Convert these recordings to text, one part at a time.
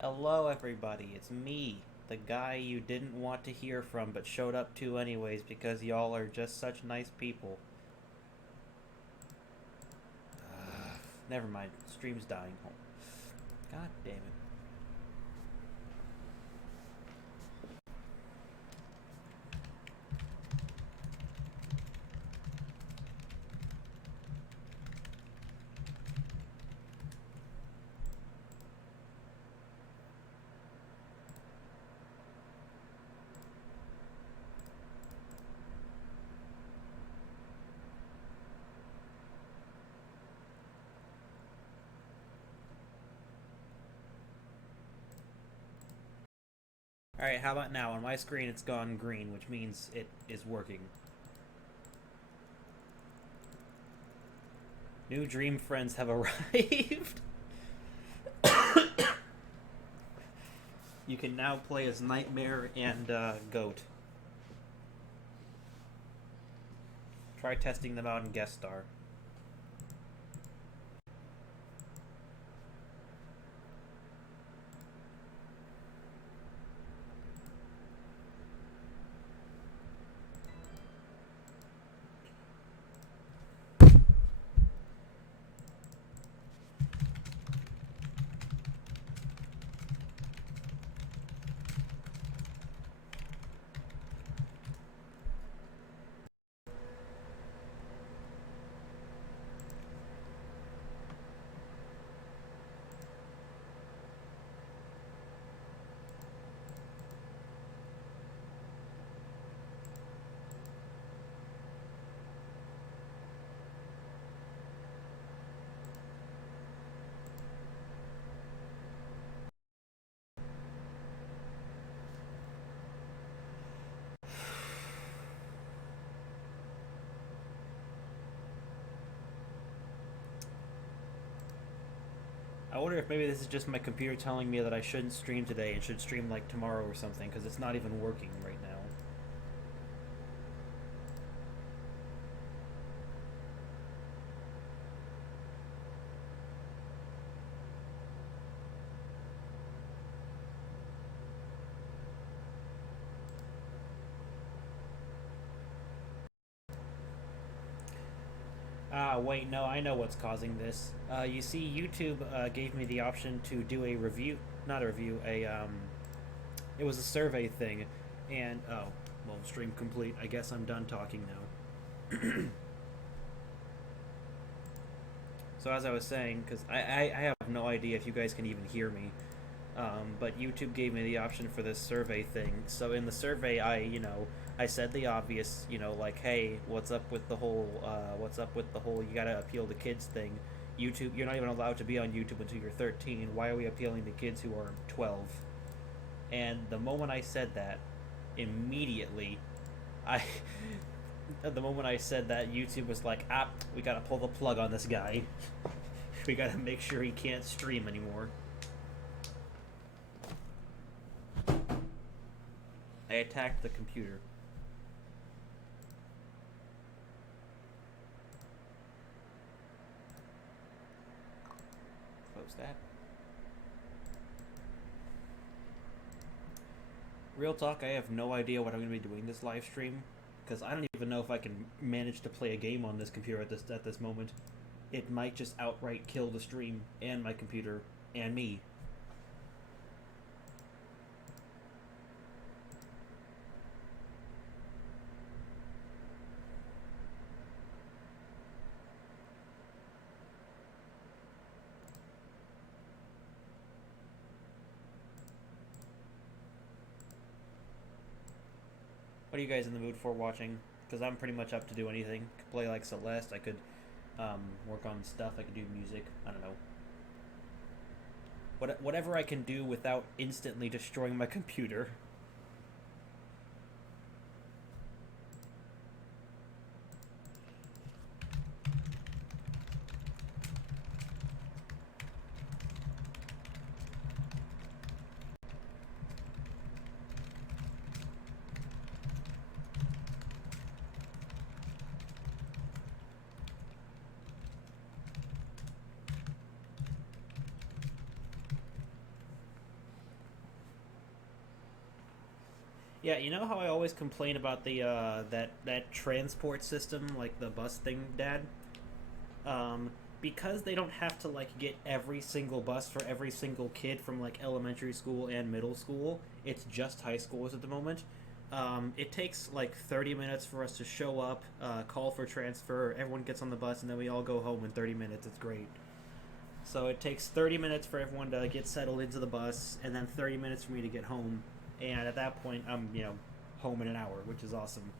Hello, everybody. It's me, the guy you didn't want to hear from but showed up to anyways because y'all are just such nice people. Never mind. Stream's dying. God damn it. Alright, how about now? On my screen, it's gone green, which means it is working. New dream friends have arrived. You can now play as Nightmare and Goat. Try testing them out in guest star. I wonder if maybe this is just my computer telling me that I shouldn't stream today and should stream like tomorrow or something, because it's not even working right now. Ah, wait, no, I know what's causing this. You see, YouTube gave me the option to do a review, not a review, it was a survey thing, and, oh, well, stream complete. I guess I'm done talking now. So as I was saying, because I have no idea if you guys can even hear me, but YouTube gave me the option for this survey thing. So in the survey, I said the obvious, like, hey, what's up with the whole you gotta appeal to kids thing. YouTube, you're not even allowed to be on YouTube until you're 13. Why are we appealing to kids who are 12? And the moment I said that, immediately, I, the moment I said that, YouTube was like, we gotta pull the plug on this guy. We gotta make sure he can't stream anymore. I attacked the computer. Close that. Real talk, I have no idea what I'm going to be doing this live stream, because I don't even know if I can manage to play a game on this computer at this moment. It might just outright kill the stream and my computer and me. What are you guys in the mood for watching? Because I'm pretty much up to do anything. Could play like Celeste. I could work on stuff. I could do music. I don't know. Whatever I can do without instantly destroying my computer. Yeah, you know how I always complain about the that transport system, like the bus thing, Dad? Um, because they don't have to like get every single bus for every single kid from like elementary school and middle school. It's just high schools at the moment. It takes like 30 minutes for us to show up, call for transfer, everyone gets on the bus, and then we all go home in 30 minutes. It's great. So it takes 30 minutes for everyone to get settled into the bus, and then 30 minutes for me to get home. And at that point, I'm, home in an hour, which is awesome.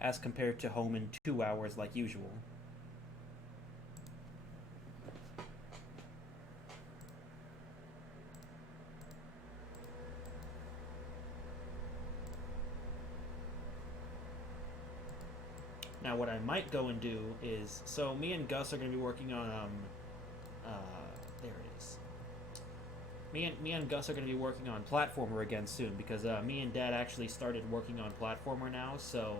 As compared to home in 2 hours like usual. Now, what I might go and do is, so me and Gus are going to be working on, uh, there it is. Me and Gus are going to be working on platformer again soon because me and Dad actually started working on platformer now, so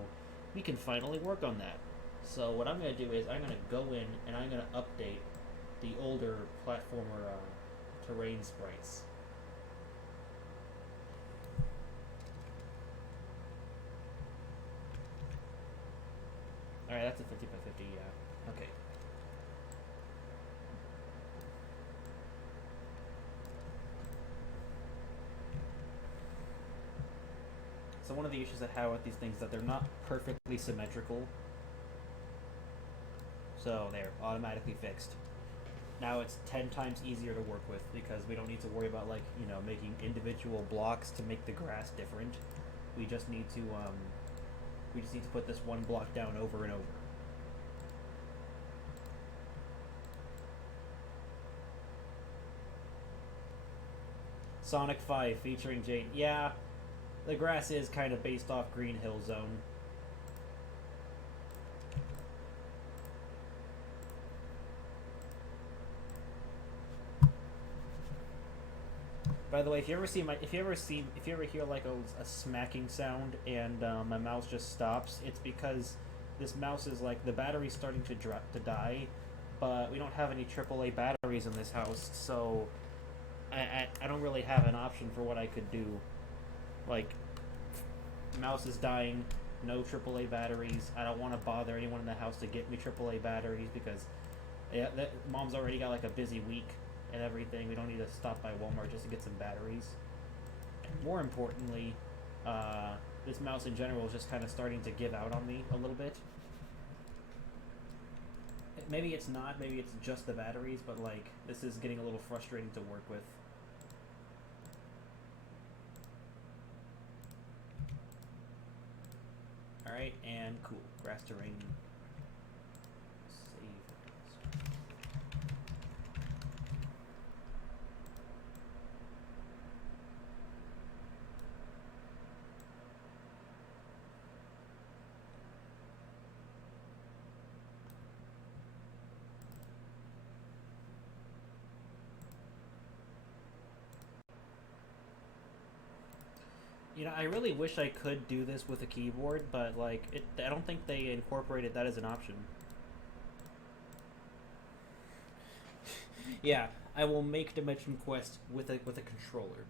we can finally work on that. So what I'm going to do is I'm going to go in and I'm going to update the older platformer terrain sprites. All right, that's a 50 by 50. Yeah. Okay. So one of the issues I have with these things is that they're not perfectly symmetrical. So they're automatically fixed. Now it's 10 times easier to work with because we don't need to worry about like, making individual blocks to make the grass different. We just need to put this one block down over and over. Sonic 5 featuring Jade. Yeah, the grass is kind of based off Green Hill Zone. By the way, if you ever hear like a smacking sound and my mouse just stops, it's because this mouse is like the battery's starting to die, but we don't have any AAA batteries in this house, so I don't really have an option for what I could do. Like, mouse is dying, no AAA batteries. I don't want to bother anyone in the house to get me AAA batteries because mom's already got like a busy week and everything. We don't need to stop by Walmart just to get some batteries. And more importantly, this mouse in general is just kind of starting to give out on me a little bit. Maybe it's not, maybe it's just the batteries, but like, this is getting a little frustrating to work with. Alright, and cool. Grass terrain. Save. I really wish I could do this with a keyboard, but like, I don't think they incorporated that as an option. Yeah, I will make Dimension Quest with a controller.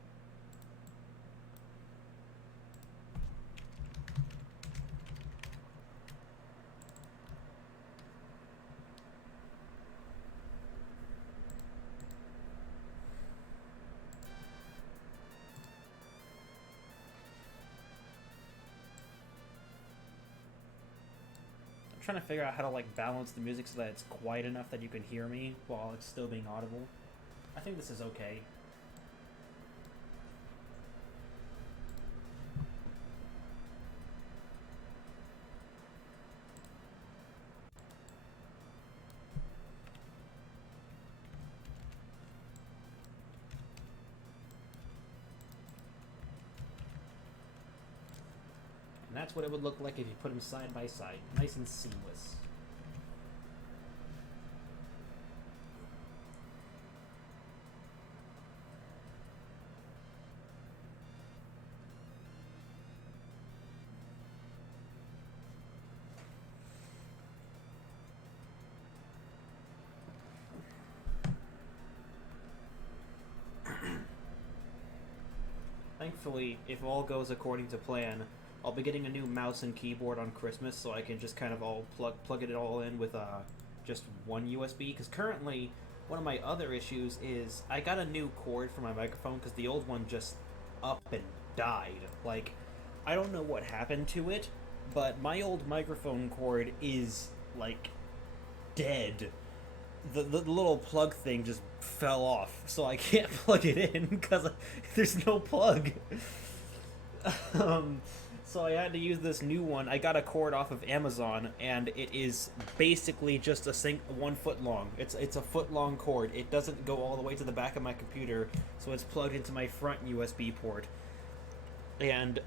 I'm trying to figure out how to like balance the music so that it's quiet enough that you can hear me while it's still being audible. I think this is okay. And that's what it would look like if you put them side by side. Nice and seamless. Thankfully, if all goes according to plan, I'll be getting a new mouse and keyboard on Christmas, so I can just kind of all plug it all in with just one USB. Because currently, one of my other issues is I got a new cord for my microphone because the old one just up and died. Like, I don't know what happened to it, but my old microphone cord is like dead. The little plug thing just fell off, so I can't plug it in because there's no plug. um, so I had to use this new one. I got a cord off of Amazon, and it is basically just a 1 foot long. It's a foot long cord. It doesn't go all the way to the back of my computer, so it's plugged into my front USB port. And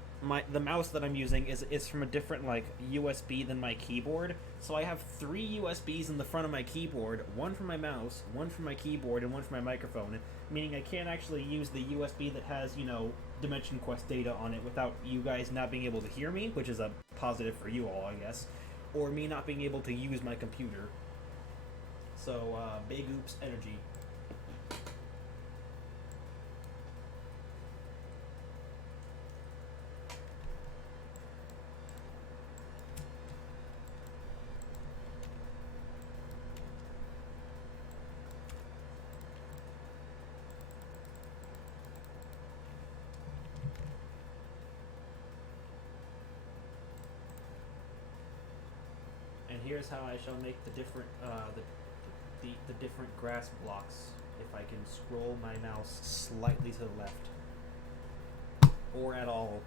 the mouse that I'm using is from a different like USB than my keyboard. So I have 3 USBs in the front of my keyboard, one for my mouse, one for my keyboard, and one for my microphone. Meaning I can't actually use the USB that has, Dimension Quest data on it without you guys not being able to hear me, which is a positive for you all, I guess, or me not being able to use my computer. So big oops energy. And here's how I shall make the different the different grass blocks if I can scroll my mouse slightly to the left or at all.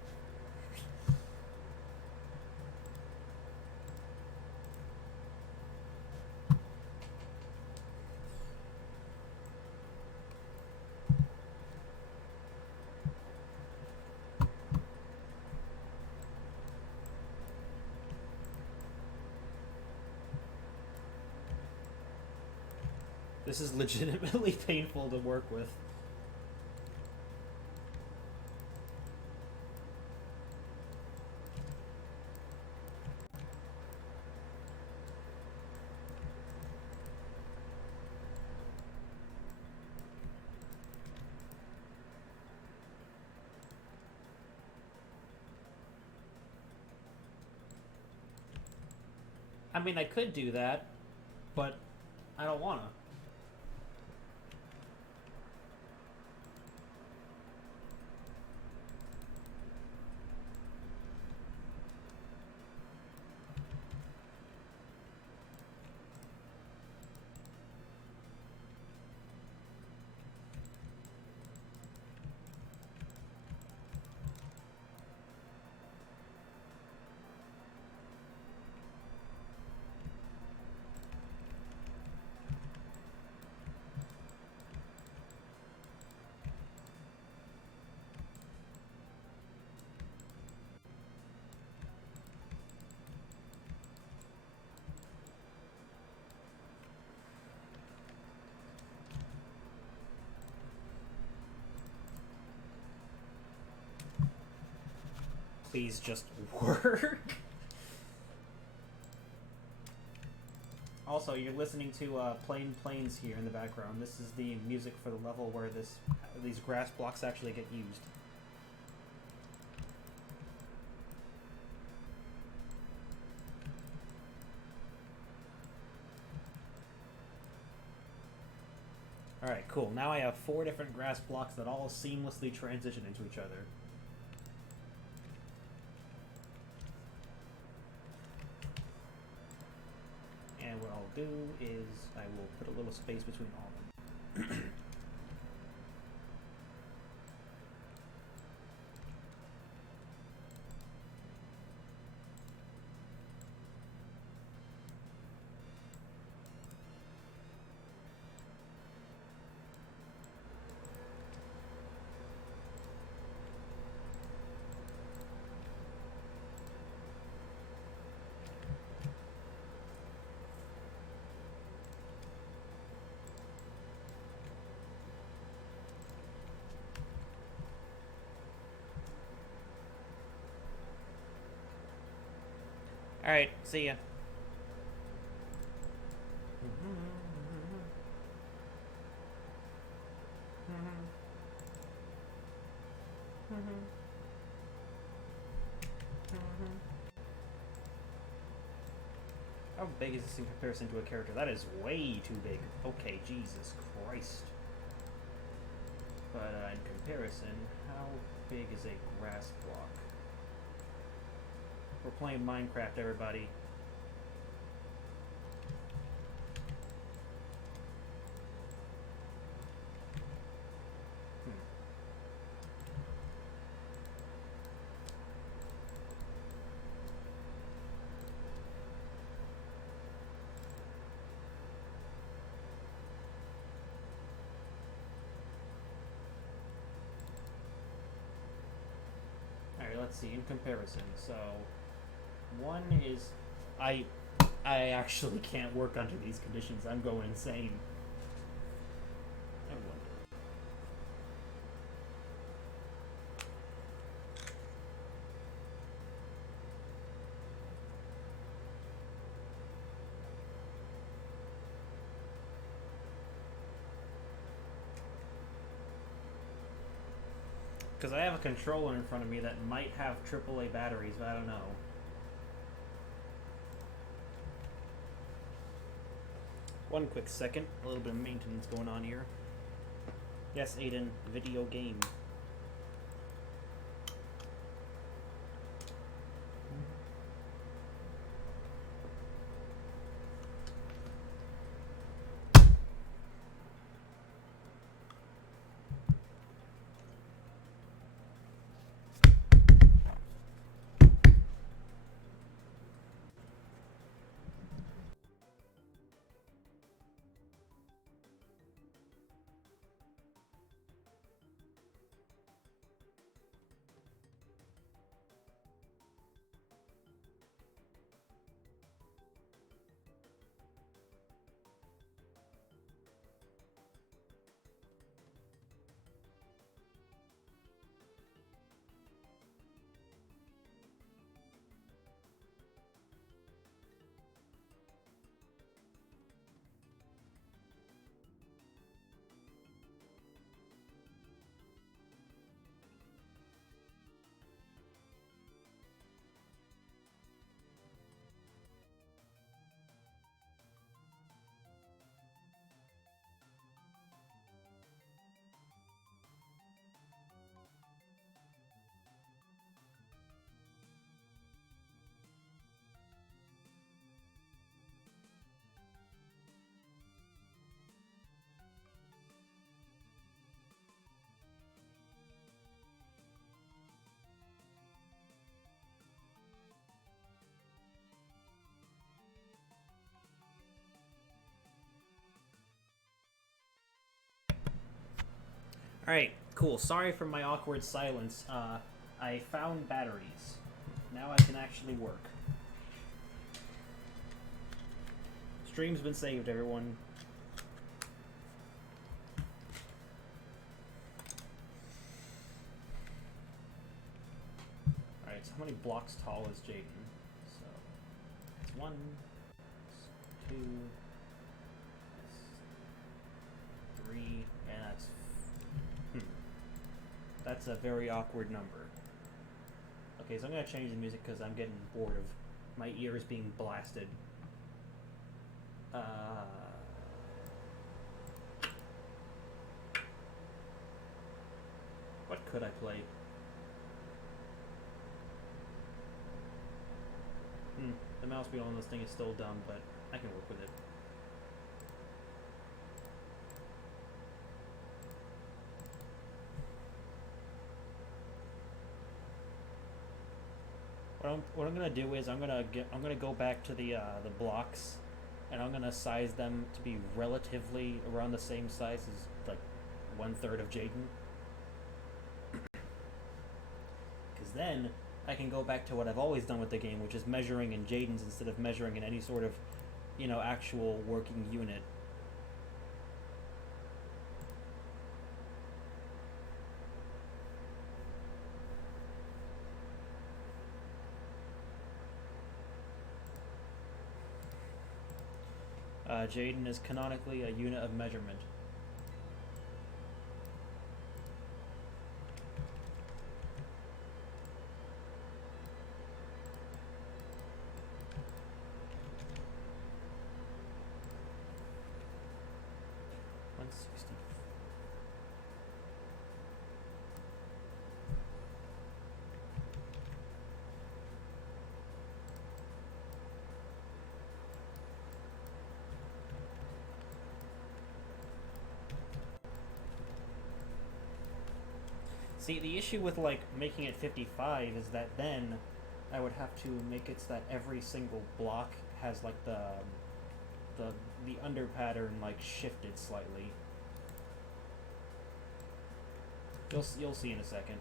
This is legitimately painful to work with. I mean, I could do that, but I don't wanna. Please just work. Also, you're listening to Plain Planes here in the background. This is the music for the level where these grass blocks actually get used. Alright, cool. Now I have 4 different grass blocks that all seamlessly transition into each other. And what I'll do is I will put a little space between all of them. Alright, see ya. Mm-hmm. Mm-hmm. How big is this in comparison to a character? That is way too big. Okay, Jesus Christ. But in comparison, how big is a grass block? We're playing Minecraft, everybody. Alright, let's see, in comparison. So, one is... I actually can't work under these conditions. I'm going insane. I wonder. Because I have a controller in front of me that might have AAA batteries, but I don't know. One quick second. A little bit of maintenance going on here. Yes, Aiden, video game. Alright, cool. Sorry for my awkward silence. I found batteries. Now I can actually work. Stream's been saved, everyone. Alright, so how many blocks tall is Jaden? So, it's 1, 2, 3, and that's... That's a very awkward number. Okay, so I'm going to change the music because I'm getting bored of my ears being blasted. What could I play? The mouse wheel on this thing is still dumb, but I can work with it. What I'm gonna do is I'm gonna go back to the blocks, and I'm gonna size them to be relatively around the same size as like 1/3 of Jaden. Because then I can go back to what I've always done with the game, which is measuring in Jaden's instead of measuring in any sort of, actual working unit. Jaden is canonically a unit of measurement. See, the issue with like making it 55 is that then I would have to make it so that every single block has like the the under pattern like shifted slightly. You'll see in a second.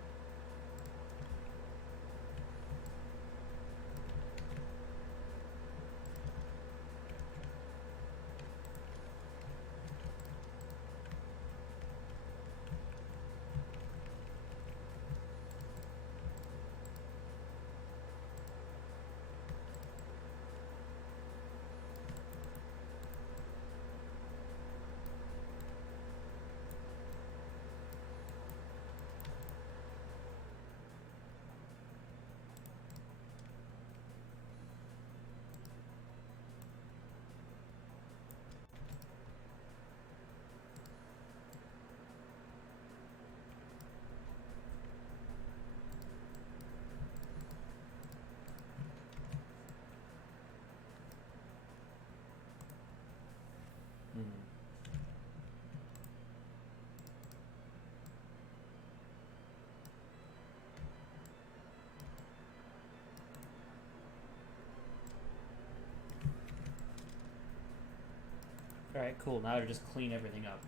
Hmm. All right, cool. Now to just clean everything up.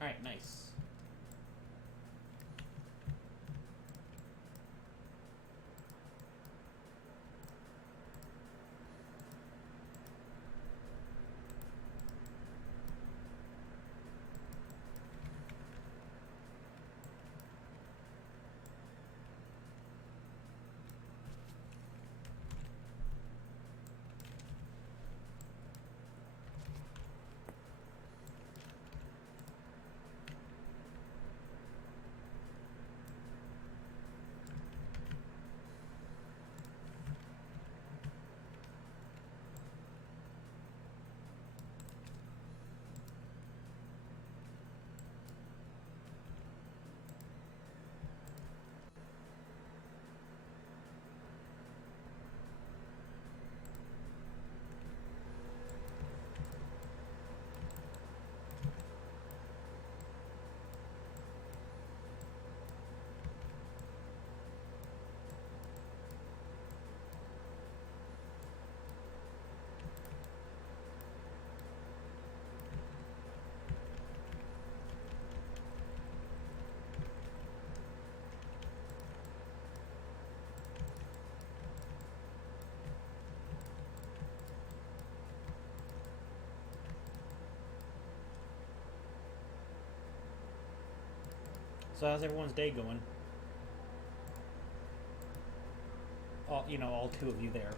All right, nice. So how's everyone's day going? All two of you there.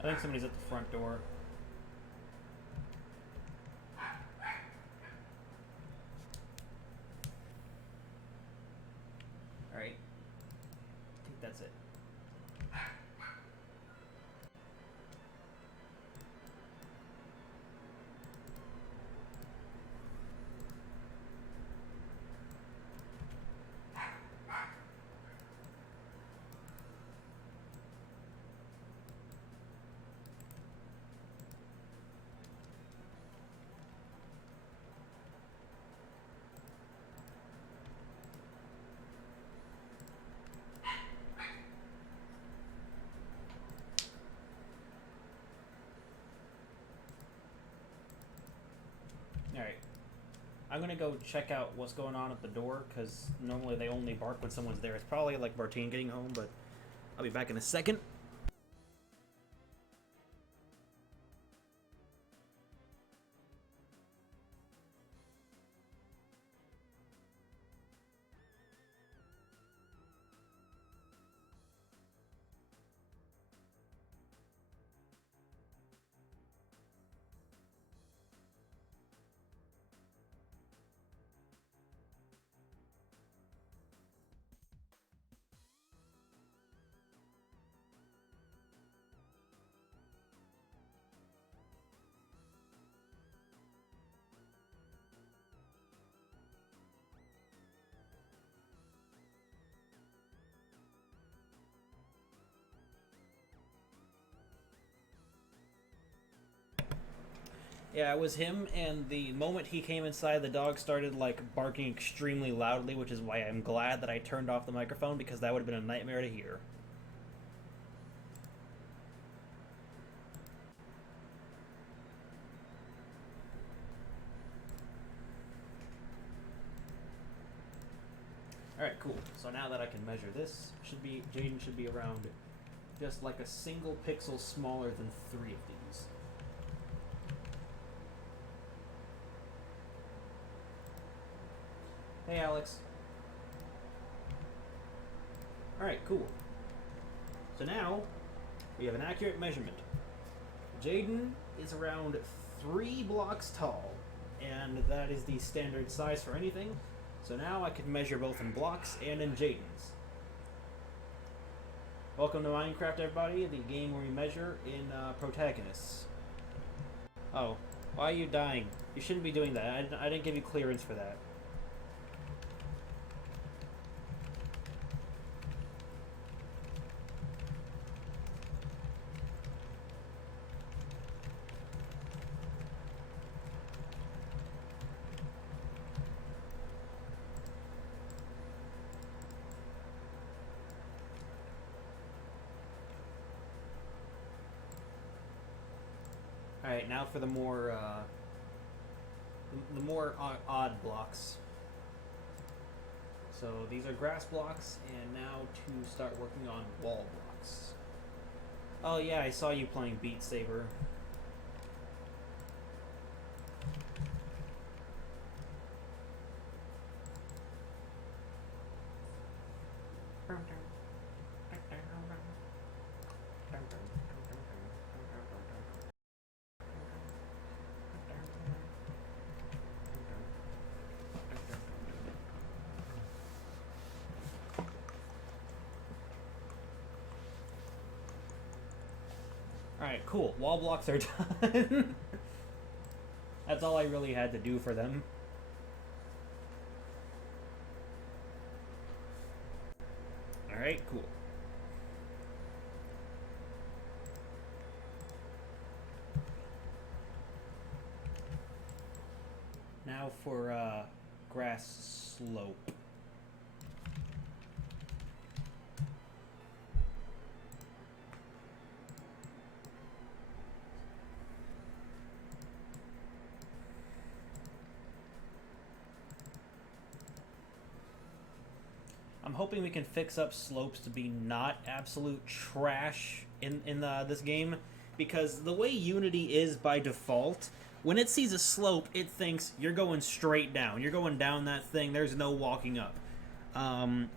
I think somebody's at the front door. Alright. I think that's it. Alright. I'm gonna go check out what's going on at the door, because normally they only bark when someone's there. It's probably like Bartine getting home, but I'll be back in a second. Yeah, it was him, and the moment he came inside, the dog started, like, barking extremely loudly, which is why I'm glad that I turned off the microphone, because that would have been a nightmare to hear. Alright, cool. So now that I can measure this, Jaden should be around just like a single pixel smaller than 3 of these. Hey, Alex. Alright, cool. So now, we have an accurate measurement. Jaden is around 3 blocks tall, and that is the standard size for anything. So now I can measure both in blocks and in Jaden's. Welcome to Minecraft, everybody, the game where we measure in protagonists. Oh, why are you dying? You shouldn't be doing that. I didn't give you clearance for that. Alright, now for the more odd blocks. So these are grass blocks, and now to start working on wall blocks. Oh yeah, I saw you playing Beat Saber. Alright, cool. Wall blocks are done. That's all I really had to do for them. Alright, cool. Now for grass slope. I'm hoping we can fix up slopes to be not absolute trash in this game, because the way Unity is by default, when it sees a slope, it thinks you're going straight down. You're going down that thing. There's no walking up. And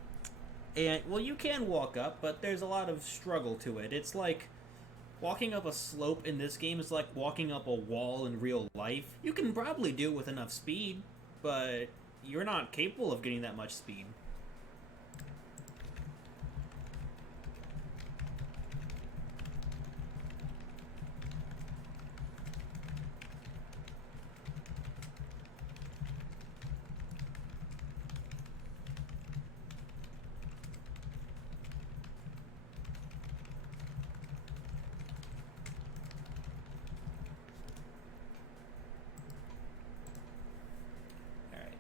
well, you can walk up, but there's a lot of struggle to it. It's like Walking up a slope in this game is like walking up a wall in real life. You can probably do it with enough speed, but you're not capable of getting that much speed.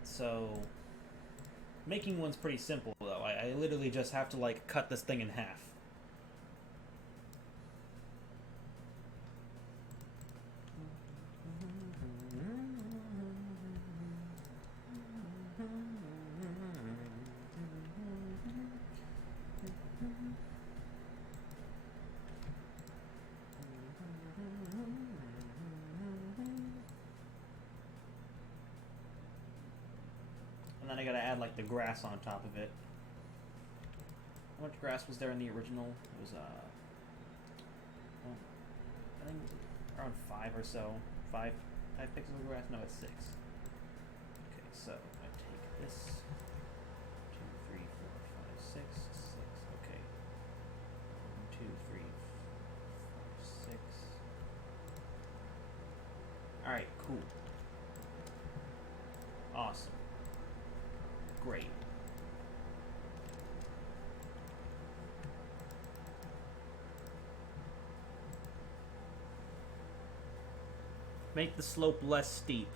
So, making one's pretty simple, though. I literally just have to, like, cut this thing in half. And then I gotta add, like, the grass on top of it. How much grass was there in the original? It was, well, I think around 5 or so. 5 pixels of grass? No, it's 6. Okay, so I take this. 2, 3, 4, 5, 6. 6. Okay. 1, 2, 3, 4, 6. Alright, cool. Awesome. Great. Make the slope less steep.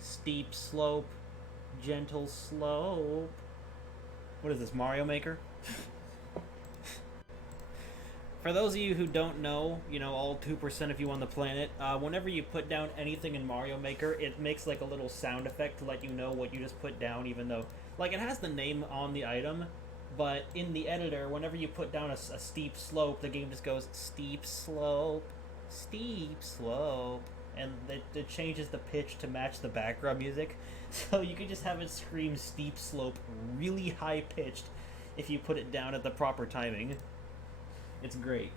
Steep slope, gentle slope. What is this, Mario Maker? For those of you who don't know, you know, all 2% of you on the planet, whenever you put down anything in Mario Maker, it makes like a little sound effect to let you know what you just put down, even though, like, it has the name on the item, but in the editor, whenever you put down a steep slope, the game just goes, steep slope, and it changes the pitch to match the background music, so you can just have it scream steep slope really high-pitched if you put it down at the proper timing. It's great.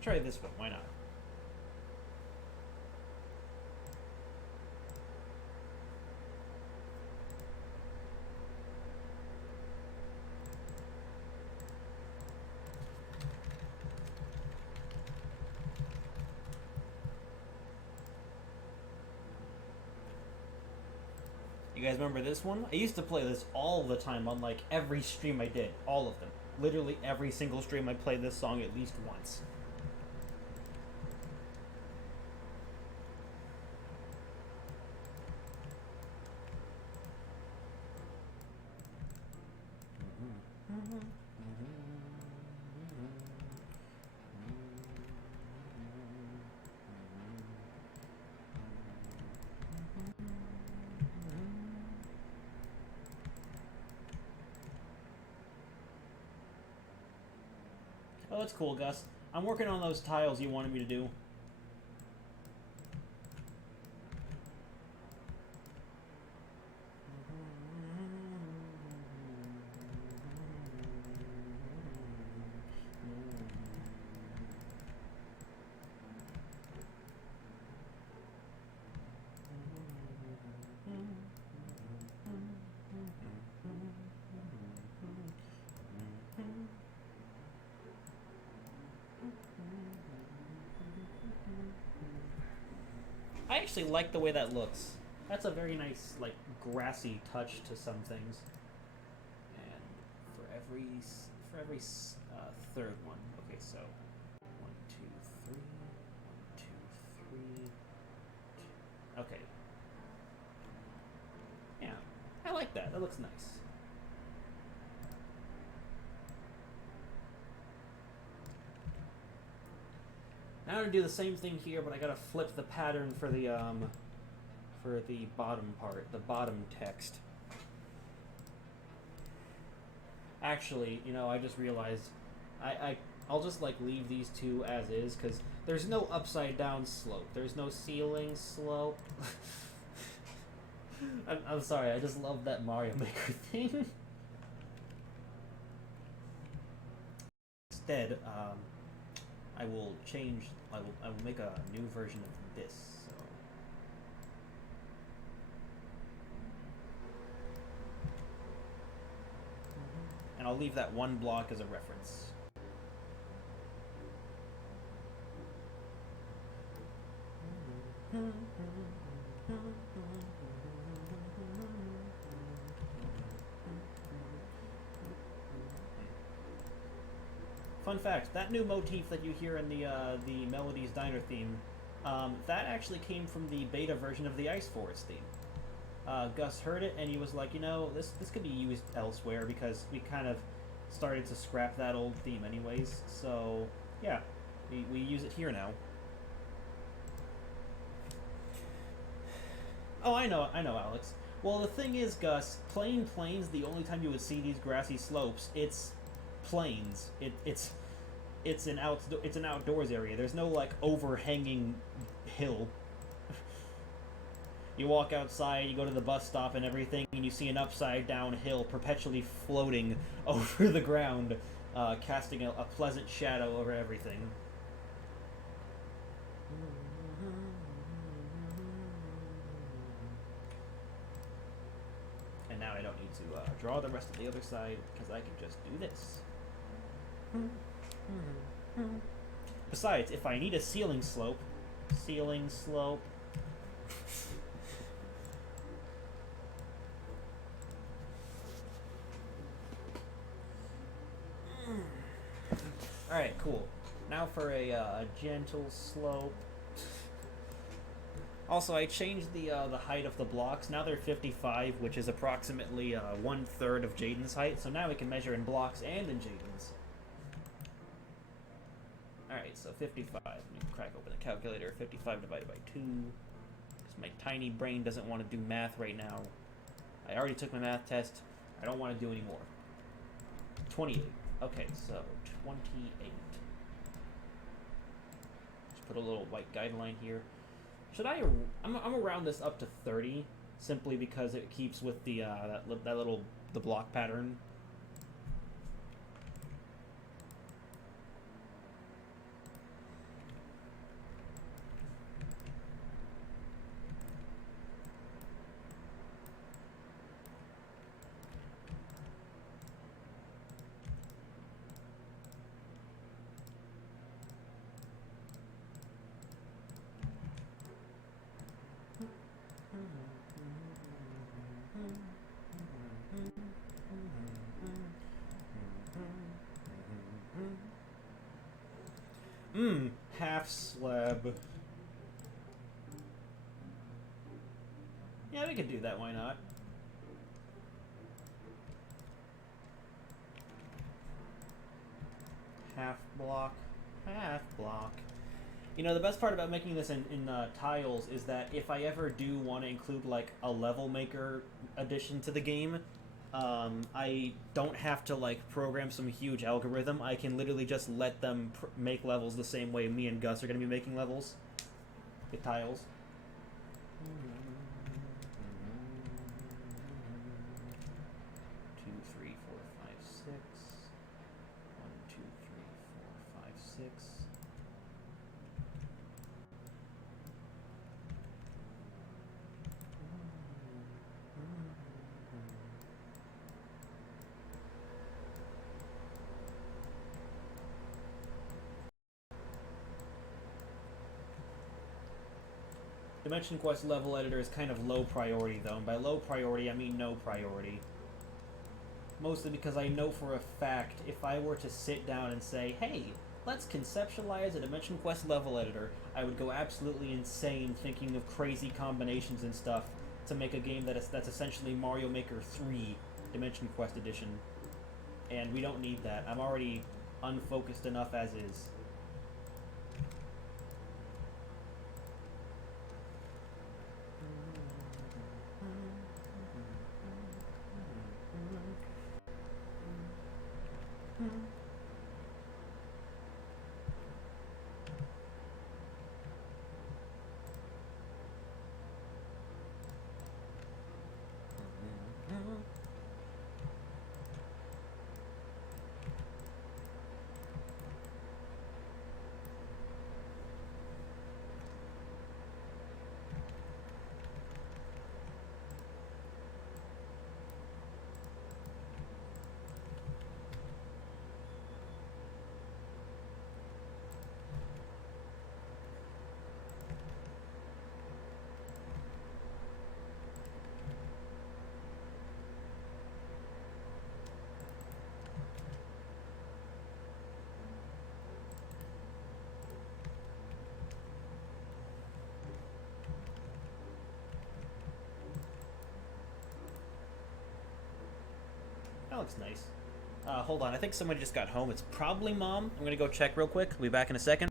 Try this one, why not? You guys remember this one? I used to play this all the time on like every stream I did. All of them. Literally every single stream I played this song at least once. Oh, that's cool, Gus. I'm working on those tiles you wanted me to do. I actually like the way that looks. That's a very nice, like, grassy touch to some things. And for every third one. Okay, so 1, 2, 3, 1, 2, 3. Okay. Yeah, I like that. That looks nice. Now I'm gonna do the same thing here, but I gotta flip the pattern for for the bottom part, the bottom text. Actually, you know, I just realized I'll just like leave these two as is because there's no upside down slope. There's no ceiling slope. I'm sorry, I just love that Mario Maker thing. Instead, I will change. I will make a new version of this. So. And I'll leave that one block as a reference. Fun fact, that new motif that you hear in the Melody's Diner theme, that actually came from the beta version of the Ice Forest theme. Gus heard it and he was like, you know, this could be used elsewhere because we kind of started to scrap that old theme anyways. So yeah, we use it here now. Oh, I know, Alex. Well, the thing is, Gus, playing plains, the only time you would see these grassy slopes, it's plains. It's an outdoors area. There's no like overhanging hill. You walk outside, you go to the bus stop and everything, and you see an upside down hill perpetually floating over the ground, casting a pleasant shadow over everything. And now I don't need to draw the rest of the other side, because I can just do this. Besides, if I need a ceiling slope, Alright, cool. Now for a gentle slope. Also, I changed the height of the blocks. Now they're 55, which is approximately 1/3 of Jaden's height. So now we can measure in blocks and in Jaden's. Alright, so 55. Let me crack open the calculator. 55 divided by 2. Because my tiny brain doesn't want to do math right now. I already took my math test. I don't want to do any more. 28. Okay, so 28. Just put a little white guideline here. Should I? I'm gonna round this up to 30, simply because it keeps with the that little block pattern. Half slab. Yeah, we could do that, why not? Half block. You know, the best part about making this in tiles is that if I ever do want to include, like, a level maker addition to the game, I don't have to, like, program some huge algorithm. I can literally just let them make levels the same way me and Gus are going to be making levels. With tiles. 2, 3, 4, 5, 6. 1, 2, 3, 4, 5, 6. Dimension Quest level editor is kind of low priority though, and by low priority I mean no priority. Mostly because I know for a fact if I were to sit down and say, hey, let's conceptualize a Dimension Quest level editor, I would go absolutely insane thinking of crazy combinations and stuff to make a game that's essentially Mario Maker 3 Dimension Quest edition. And we don't need that. I'm already unfocused enough as is. That looks nice. Hold on, I think somebody just got home. It's probably Mom. I'm gonna go check real quick. I'll be back in a second.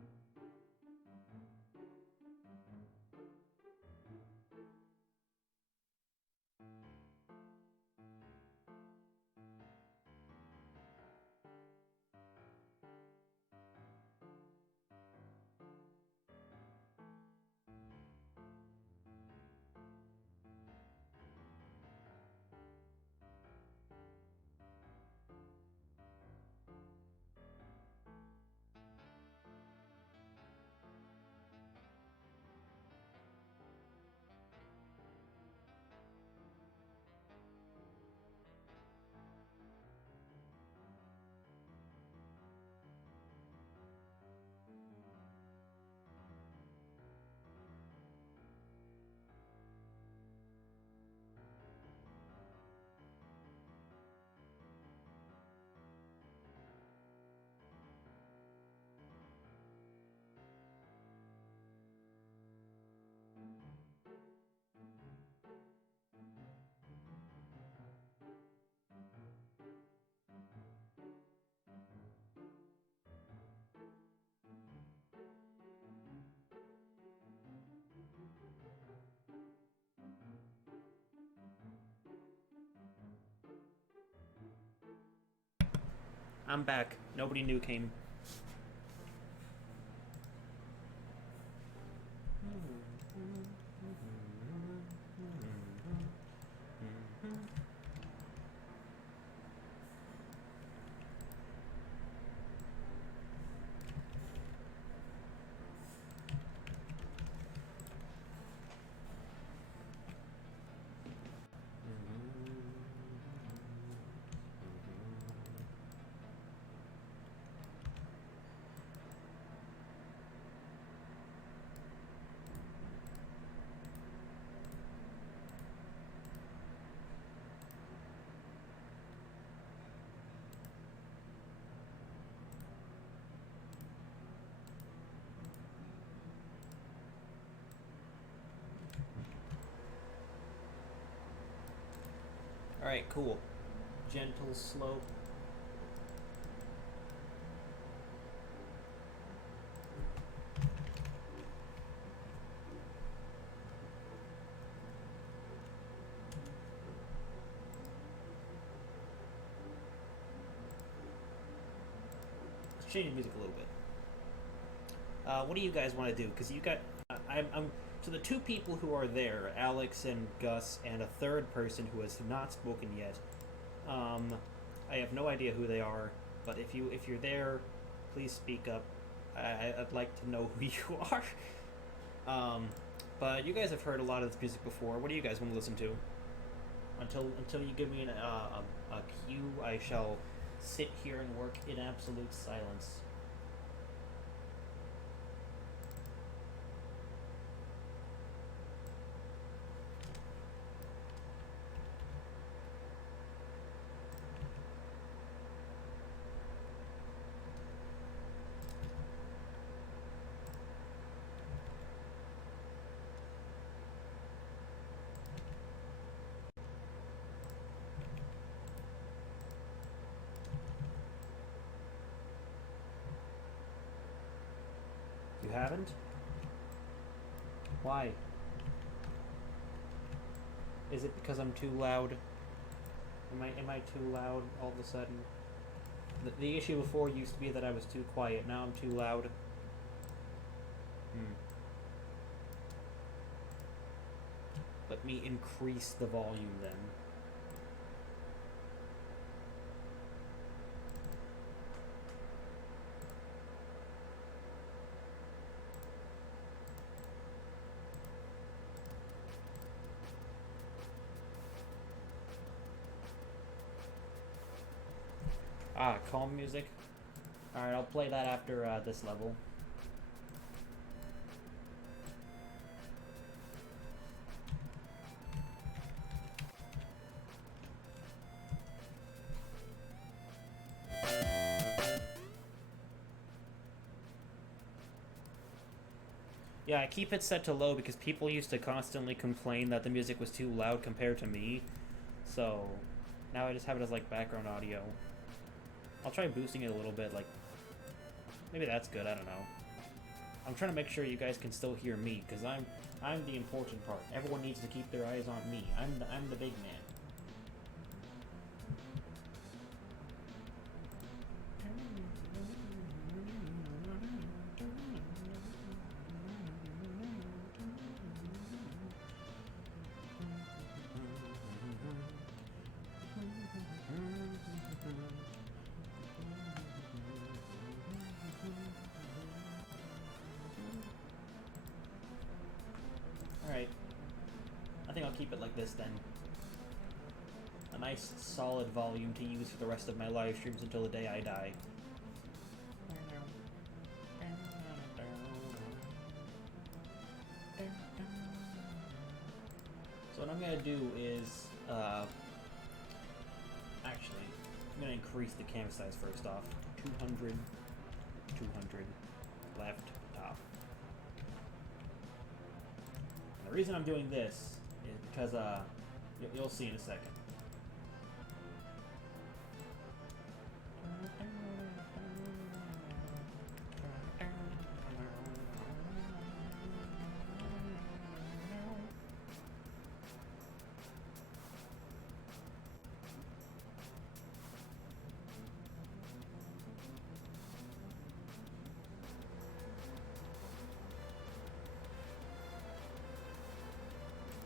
I'm back. Nobody new came. Alright, cool. Gentle slope. Let's change the music a little bit. What do you guys want to do? Because you got... I'm so the two people who are there, Alex and Gus, and a third person who has not spoken yet. I have no idea who they are, but if you're there, please speak up. I'd like to know who you are. But you guys have heard a lot of this music before. What do you guys want to listen to? Until you give me a cue, I shall sit here and work in absolute silence. You haven't? Why? Is it because I'm too loud? Am I too loud all of a sudden? The issue before used to be that I was too quiet. Now I'm too loud. Let me increase the volume then. Ah, calm music. Alright, I'll play that after this level. Yeah, I keep it set to low because people used to constantly complain that the music was too loud compared to me. So, now I just have it as, like, background audio. I'll try boosting it a little bit, like, maybe that's good, I don't know. I'm trying to make sure you guys can still hear me, because I'm the important part. Everyone needs to keep their eyes on me. I'm the big man. Alright. I think I'll keep it like this then. A nice solid volume to use for the rest of my live streams until the day I die. So what I'm gonna do is, actually, I'm gonna increase the canvas size first off. 200, 200, left, top. The reason I'm doing this is because, you'll see in a second.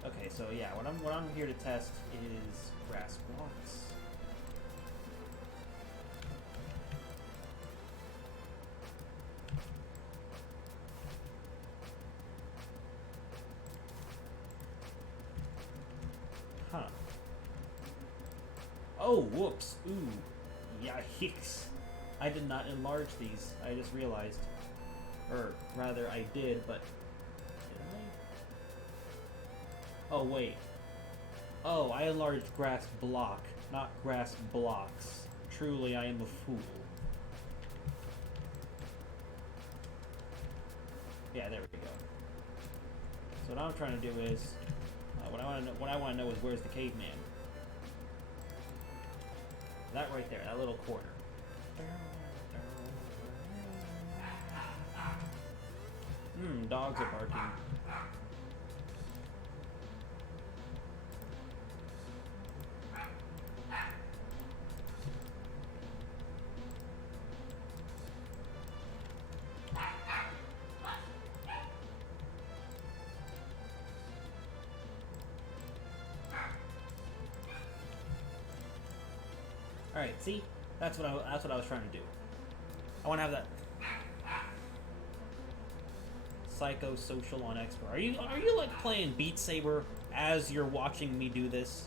Okay, so yeah, what I'm here to test is grass blocks. Huh. Oh, whoops. Ooh. Yikes. I did not enlarge these. I just realized. Or, rather, I did, but... Oh, wait. Oh, I enlarged grass block, not grass blocks. Truly, I am a fool. Yeah, there we go. So what I'm trying to do is, what I want to know is where's the caveman? That right there, that little corner. Dogs are barking. Alright, see? That's what I was trying to do. I want to have that psychosocial on expert. Are you like playing Beat Saber as you're watching me do this?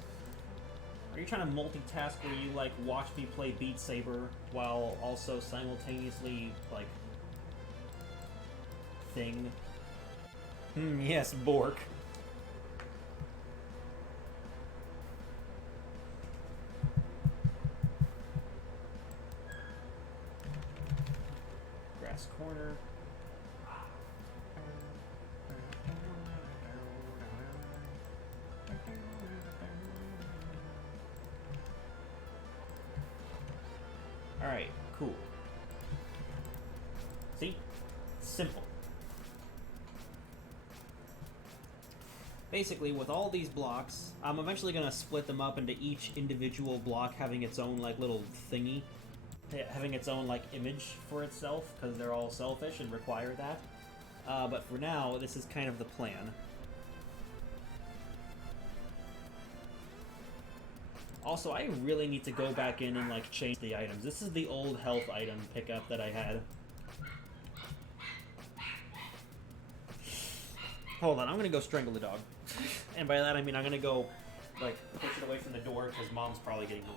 Are you trying to multitask where you like watch me play Beat Saber while also simultaneously like thing? Yes, Bork. Grass corner. Alright, cool. See? Simple. Basically, with all these blocks, I'm eventually going to split them up into each individual block having its own, like, little thingy. having its own like image for itself because they're all selfish and require that. But for now, this is kind of the plan. Also, I really need to go back in and like change the items. This is the old health item pickup that I had. Hold on, I'm gonna go strangle the dog. And by that I mean I'm gonna go, like, push it away from the door because Mom's probably getting home.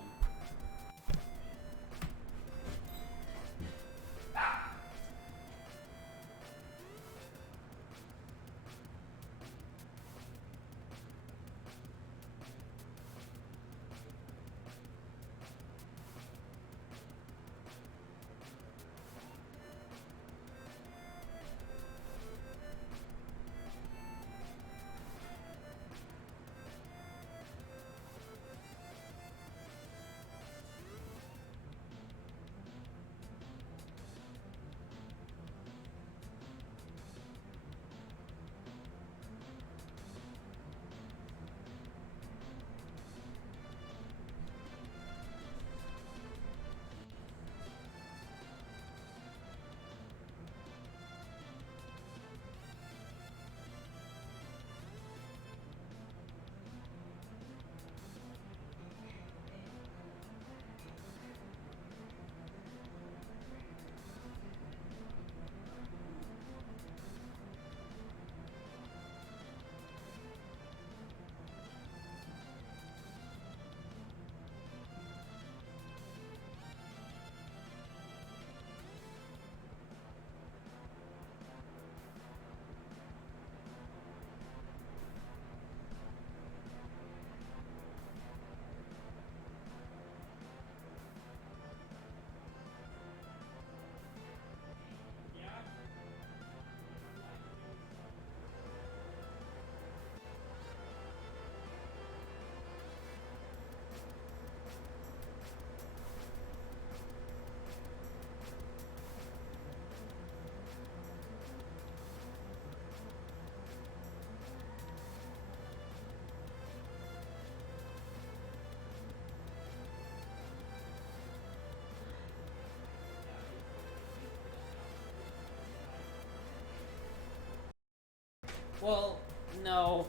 Well, no.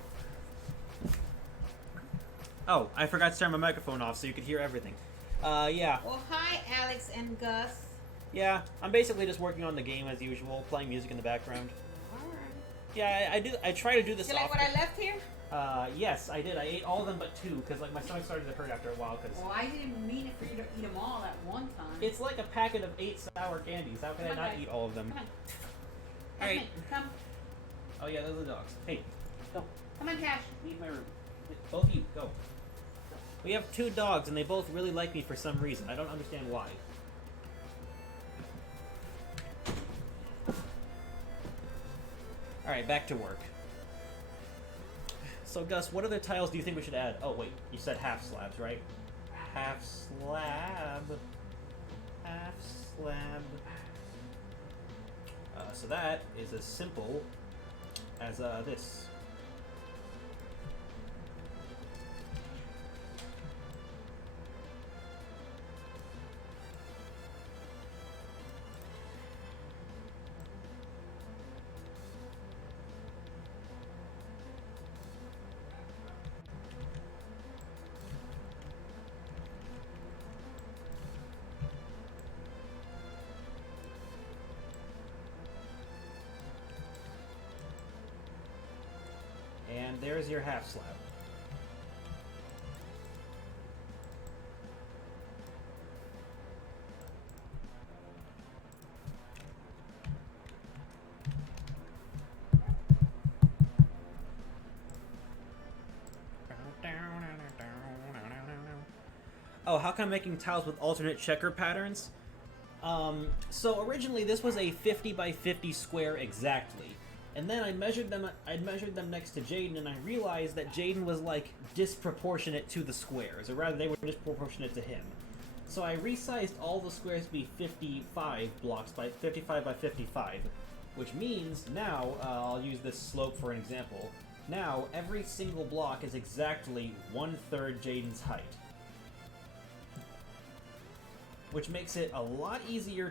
Oh, I forgot to turn my microphone off so you could hear everything. Yeah. Well, hi, Alex and Gus. Yeah, I'm basically just working on the game as usual, playing music in the background. Alright. Yeah, I try to do this You like often. what I left here? Yes, I did. I ate all of them but two, because like my stomach started to hurt after a while, because... Well, I didn't mean it for you to eat them all at one time. It's like a packet of 8 sour candies. How can I not eat all of them? Come on. Alright. Come. Oh yeah, those are the dogs. Hey, go. Come on, Cash. Leave my room. Both of you, go. We have 2 dogs, and they both really like me for some reason. I don't understand why. Alright, back to work. So, Gus, what other tiles do you think we should add? Oh, wait, you said half slabs, right? Half slab. Half slab. So that is as simple as this. And there's your half slab. Oh, how come I'm making tiles with alternate checker patterns? So originally this was a 50 by 50 square exactly. And then I measured them next to Jaden, and I realized that Jaden was, like, disproportionate to the squares, or rather they were disproportionate to him. So I resized all the squares to be 55 blocks by 55 by 55, which means now, I'll use this slope for an example, now every single block is exactly 1/3 Jaden's height. which makes it a lot easier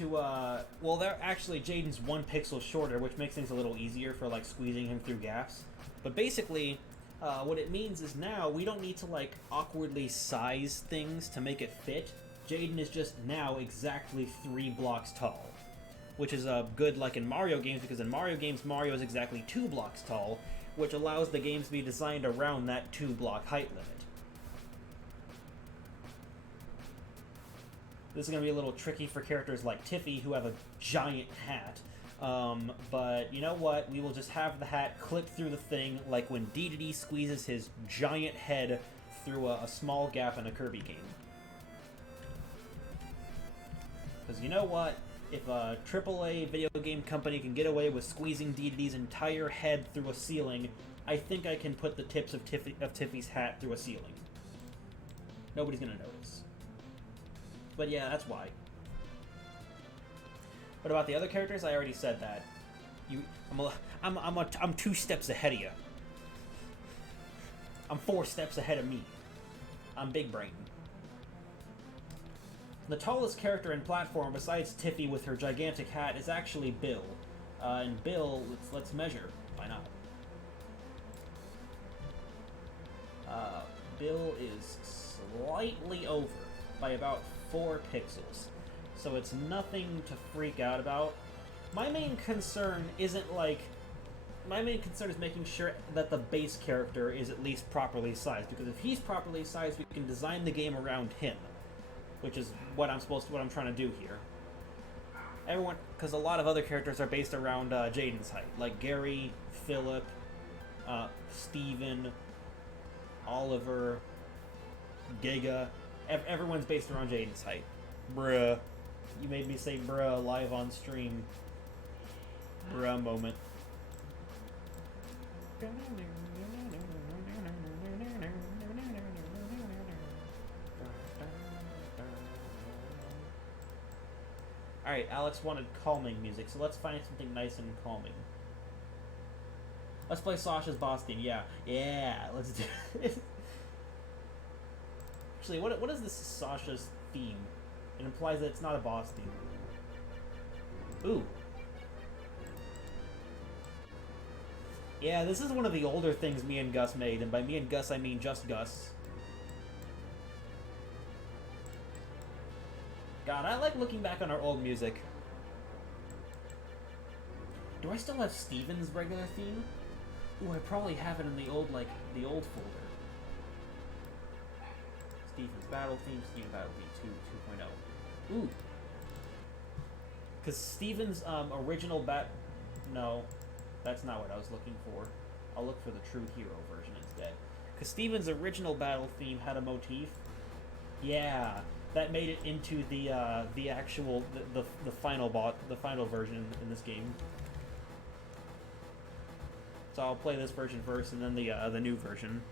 well, they're actually, Jaden's 1 pixel shorter, which makes things a little easier for, like, squeezing him through gaps. But basically, what it means is now we don't need to, like, awkwardly size things to make it fit. Jaden is just now exactly 3 blocks tall, which is good, like, in Mario games, because in Mario games, Mario is exactly 2 blocks tall, which allows the games to be designed around that 2-block height limit. This is going to be a little tricky for characters like Tiffy, who have a giant hat. But you know what? We will just have the hat clip through the thing, like when Dedede squeezes his giant head through a small gap in a Kirby game. Because you know what? If a AAA video game company can get away with squeezing Dedede's entire head through a ceiling, I think I can put the tips of Tiffy's hat through a ceiling. Nobody's going to notice. But yeah, that's why. What about the other characters? I already said that. I'm 2 steps ahead of you. I'm 4 steps ahead of me. I'm big brain. The tallest character in platform, besides Tiffy with her gigantic hat, is actually Bill. And Bill, let's measure. Why not? Bill is slightly over by about 4 pixels. So it's nothing to freak out about. My main concern isn't like... My main concern is making sure that the base character is at least properly sized, because if he's properly sized, we can design the game around him, which is what I'm trying to do here. Everyone, because a lot of other characters are based around Jaden's height, like Gary, Philip, Steven, Oliver, Giga. Everyone's based around Jaden's height. Bruh. You made me say bruh live on stream. Bruh moment. Alright, Alex wanted calming music, so let's find something nice and calming. Let's play Sasha's boss theme, yeah. Yeah, let's do it. Actually, what is this Sasha's theme? It implies that it's not a boss theme. Ooh. Yeah, this is one of the older things me and Gus made, and by me and Gus I mean just Gus. God, I like looking back on our old music. Do I still have Steven's regular theme? Ooh, I probably have it in the old, the old folder. Steven's battle theme, Steven battle theme 2.0. Ooh. Because Steven's original No, that's not what I was looking for. I'll look for the True Hero version instead. Because Steven's original battle theme had a motif. Yeah, that made it into the actual the final version in this game. So I'll play this version first, and then the new version.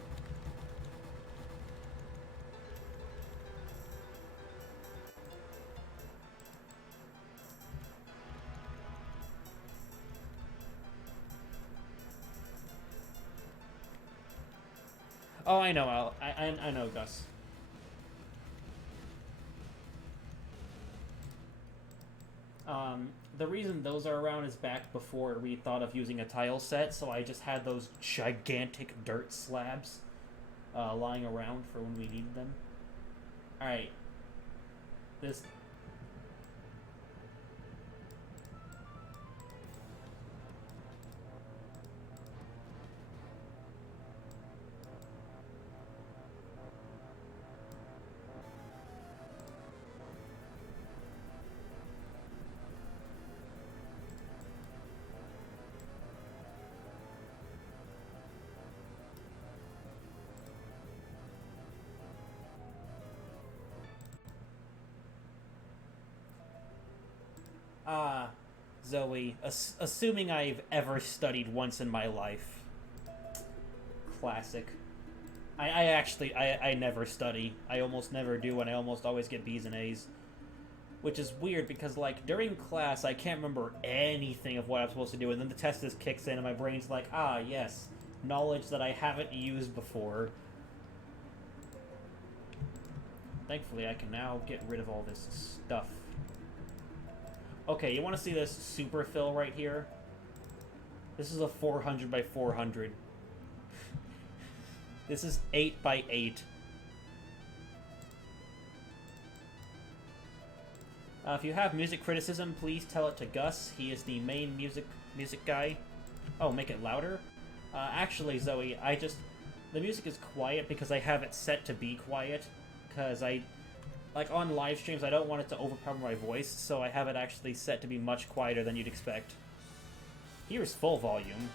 Oh, I know, Al. I know, Gus. The reason those are around is back before we thought of using a tile set, so I just had those gigantic dirt slabs lying around for when we needed them. Alright. This... Zoe, assuming I've ever studied once in my life. Classic. I never study. I almost never do, and I almost always get B's and A's. Which is weird, because, like, during class, I can't remember anything of what I'm supposed to do, and then the test just kicks in, and my brain's like, ah, yes, knowledge that I haven't used before. Thankfully, I can now get rid of all this stuff. Okay, you want to see this super fill right here? This is a 400 by 400. This is 8 by 8. If you have music criticism, please tell it to Gus. He is the main music guy. Oh, make it louder? Actually, Zoe, the music is quiet because I have it set to be quiet. Because like on live streams, I don't want it to overpower my voice, so I have it actually set to be much quieter than you'd expect. Here's full volume.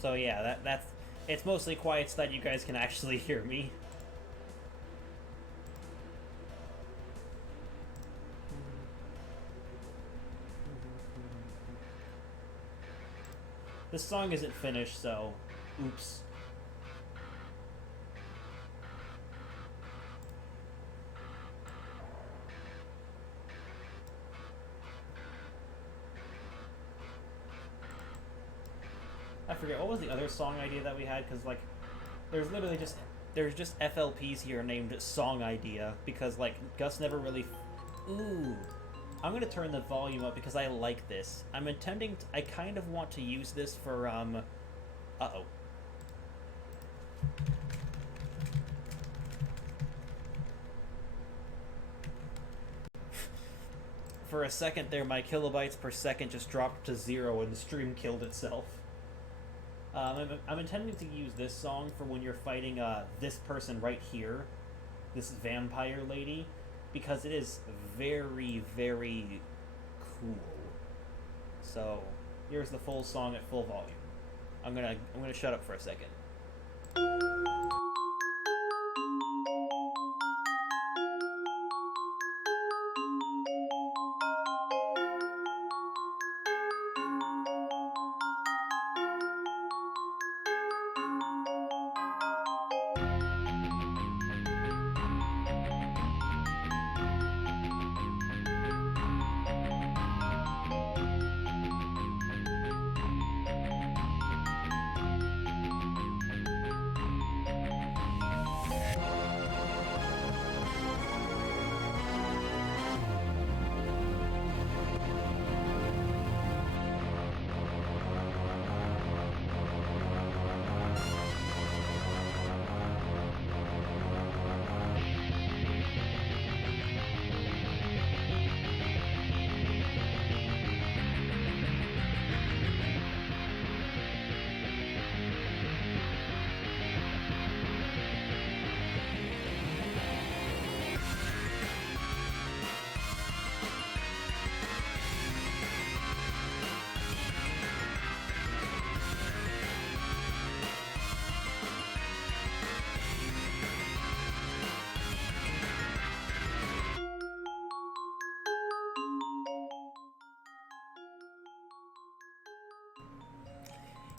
So yeah, it's mostly quiet so that you guys can actually hear me. This song isn't finished, so oops. I forget, what was the other song idea that we had? Because, like, there's just FLPs here named Song Idea, because, like, Gus never really... Ooh. I'm gonna turn the volume up because I like this. I kind of want to use this for, uh-oh. For a second there, my kilobytes per second just dropped to 0 and the stream killed itself. I'm intending to use this song for when you're fighting this person right here, this vampire lady, because it is very, very cool. So here's the full song at full volume. I'm gonna shut up for a second.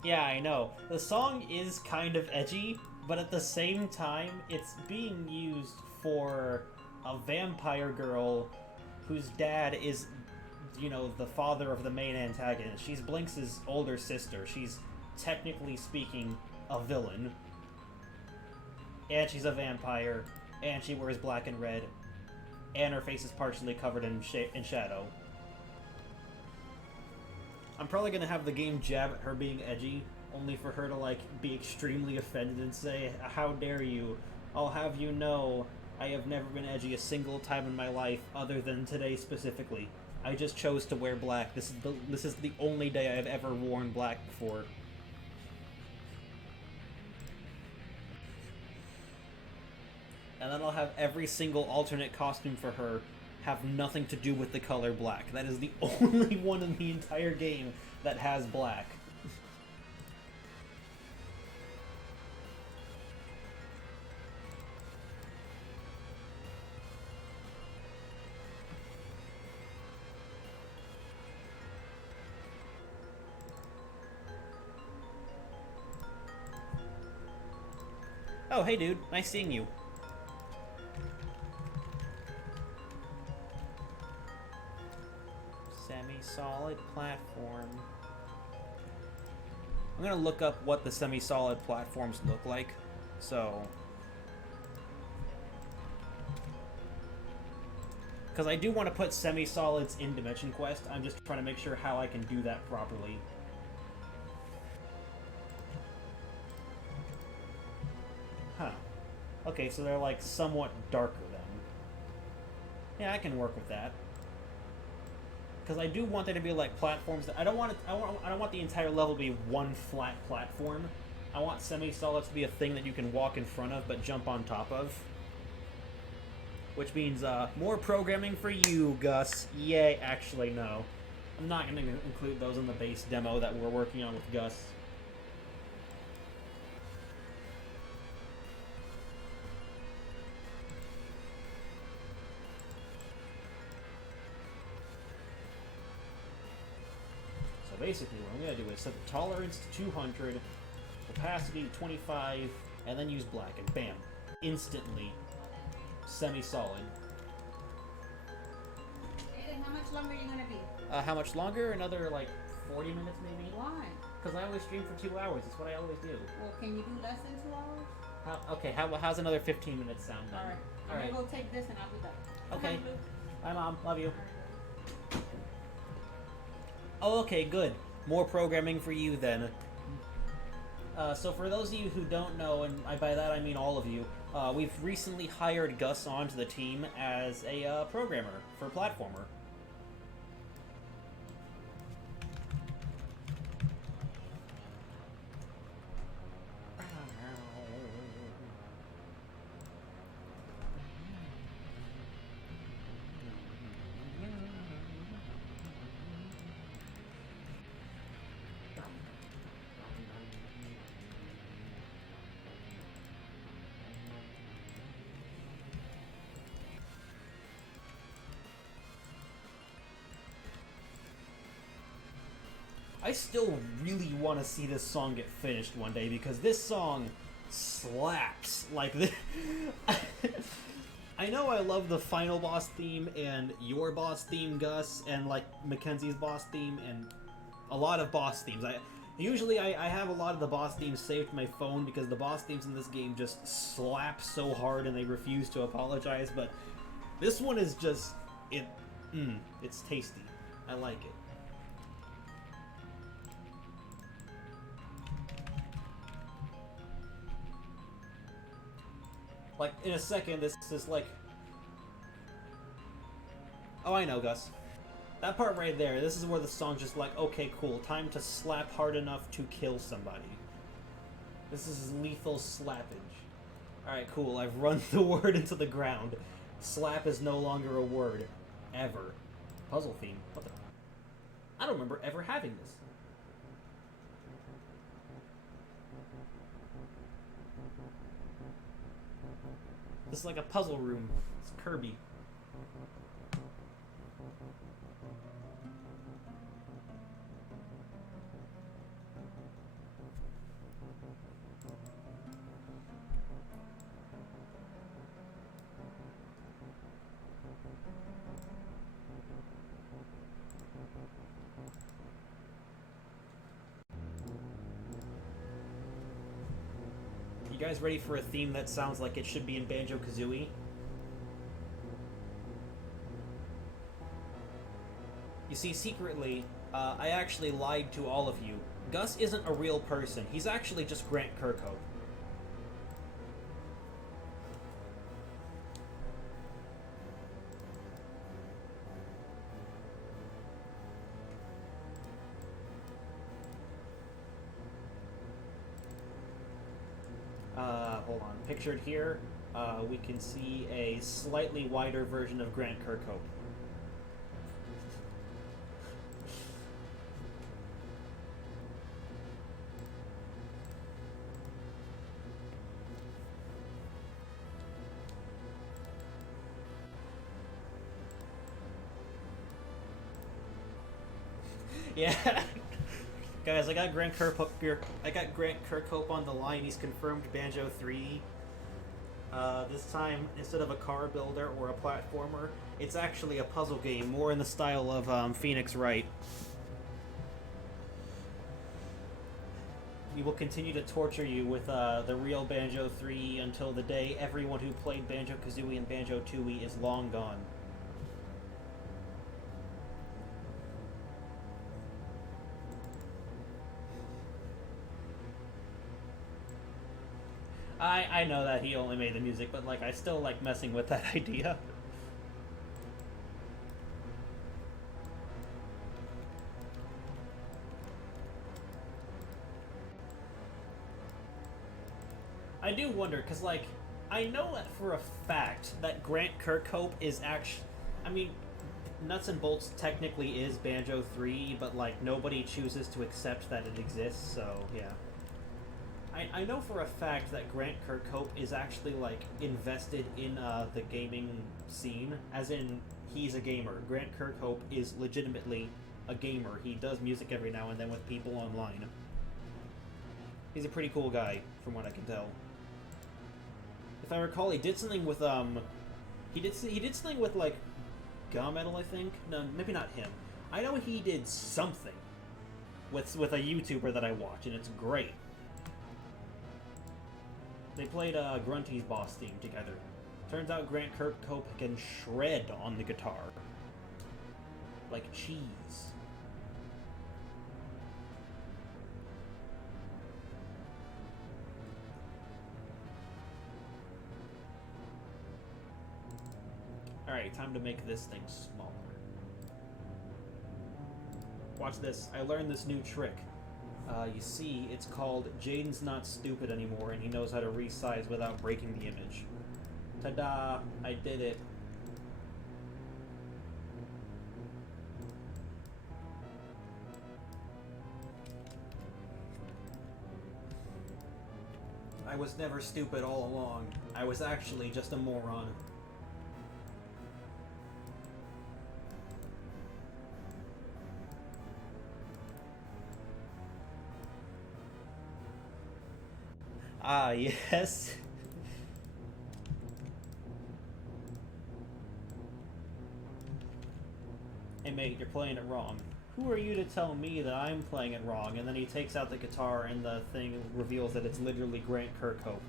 Yeah, I know. The song is kind of edgy, but at the same time, it's being used for a vampire girl whose dad is, you know, the father of the main antagonist. She's Blinks' older sister. She's, technically speaking, a villain. And she's a vampire, and she wears black and red, and her face is partially covered in shadow. I'm probably gonna have the game jab at her being edgy, only for her to, like, be extremely offended and say, "How dare you? I'll have you know, I have never been edgy a single time in my life, other than today specifically. I just chose to wear black. This is the only day I've ever worn black before." And then I'll have every single alternate costume for her have nothing to do with the color black. That is the only one in the entire game that has black. Oh, hey dude, nice seeing you. Semi-solid platform. I'm gonna look up what the semi-solid platforms look like, so... Because I do want to put semi-solids in Dimension Quest, I'm just trying to make sure how I can do that properly. Huh. Okay, so they're like somewhat darker then. Yeah, I can work with that. Because I do want there to be like platforms that I don't want it. I don't want the entire level to be one flat platform. I want semi-solids to be a thing that you can walk in front of but jump on top of. Which means more programming for you, Gus. Yay! Actually, no. I'm not going to include those in the base demo that we're working on with Gus. Basically, what I'm going to do is set the tolerance to 200, opacity to 25, and then use black, and bam, instantly semi-solid. Aiden, how much longer are you going to be? How much longer? Another, like, 40 minutes maybe? Why? Because I always stream for 2 hours. That's what I always do. Well, can you do less than 2 hours? Okay, how's another 15 minutes sound then? Alright. I'm going to go take this and I'll be back. Okay. Bye, Mom. Love you. Right. Oh, okay, good. More programming for you, then. So for those of you who don't know, and by that I mean all of you, we've recently hired Gus onto the team as a programmer for Platformer. I still really want to see this song get finished one day because this song slaps. Like this. I know I love the final boss theme and your boss theme, Gus, and like Mackenzie's boss theme and a lot of boss themes. Usually I have a lot of the boss themes saved to my phone because the boss themes in this game just slap so hard and they refuse to apologize, but this one is just it's tasty. I like it. Like, in a second, this is like... Oh, I know, Gus. That part right there, this is where the song's just like, okay, cool, time to slap hard enough to kill somebody. This is lethal slappage. Alright, cool, I've run the word into the ground. Slap is no longer a word. Ever. Puzzle theme. What the... I don't remember ever having this. This is like a puzzle room. It's Kirby. You guys ready for a theme that sounds like it should be in Banjo-Kazooie? You see, secretly, I actually lied to all of you. Gus isn't a real person. He's actually just Grant Kirkhope. Hold on. Pictured here, we can see a slightly wider version of Grant Kirkhope. Yeah. Guys, I got Grant Kirkhope here. I got Grant Kirkhope on the line. He's confirmed Banjo 3. This time, instead of a car builder or a platformer, it's actually a puzzle game, more in the style of Phoenix Wright. We will continue to torture you with the real Banjo 3 until the day everyone who played Banjo-Kazooie and Banjo-Tooie is long gone. I know that he only made the music, but like I still like messing with that idea. I do wonder, because like I know that for a fact that Grant Kirkhope is actually, I mean, Nuts and Bolts technically is Banjo 3, but like nobody chooses to accept that it exists, so yeah. I know for a fact that Grant Kirkhope is actually, like, invested in the gaming scene, as in, he's a gamer. Grant Kirkhope is legitimately a gamer. He does music every now and then with people online. He's a pretty cool guy, from what I can tell. If I recall, he did something with, he did something with, like, Ga Metal, I think? No, maybe not him. I know he did something with a YouTuber that I watch, and it's great. They played Grunty's boss theme together. Turns out Grant Kirkhope can shred on the guitar. Like cheese. Alright, time to make this thing smaller. Watch this. I learned this new trick. You see, it's called Jaden's Not Stupid Anymore, and he knows how to resize without breaking the image. Ta-da! I did it. I was never stupid all along. I was actually just a moron. Ah, yes. Hey mate, you're playing it wrong. Who are you to tell me that I'm playing it wrong? And then he takes out the guitar and the thing reveals that it's literally Grant Kirkhope.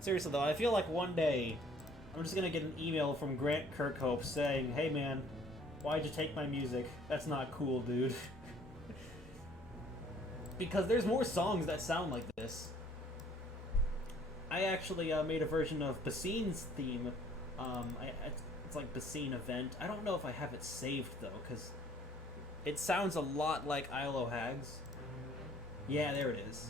Seriously though, I feel like one day I'm just gonna get an email from Grant Kirkhope saying, "Hey man, why'd you take my music? That's not cool, dude." Because there's more songs that sound like this. I actually made a version of Bassine's theme. It's like Bassine Event. I don't know if I have it saved though, because it sounds a lot like Isle o' Hags. Yeah, there it is.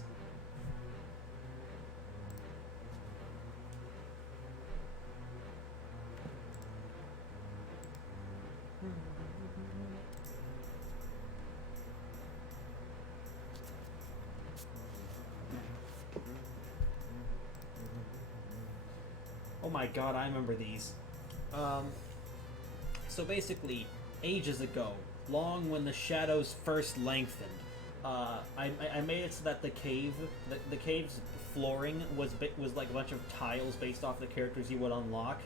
Oh my god, I remember these. So basically, ages ago, long when the shadows first lengthened, I made it so that the cave's flooring was like a bunch of tiles based off the characters you would unlock,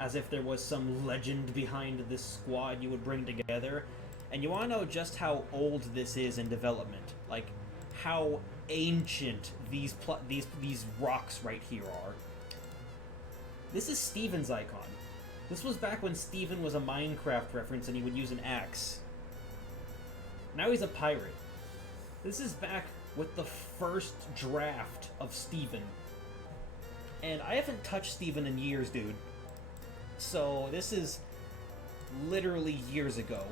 as if there was some legend behind this squad you would bring together. And you want to know just how old this is in development, like how ancient these rocks right here are. This is Steven's icon. This was back when Steven was a Minecraft reference and he would use an axe. Now he's a pirate. This is back with the first draft of Steven. And I haven't touched Steven in years, dude. So this is literally years ago.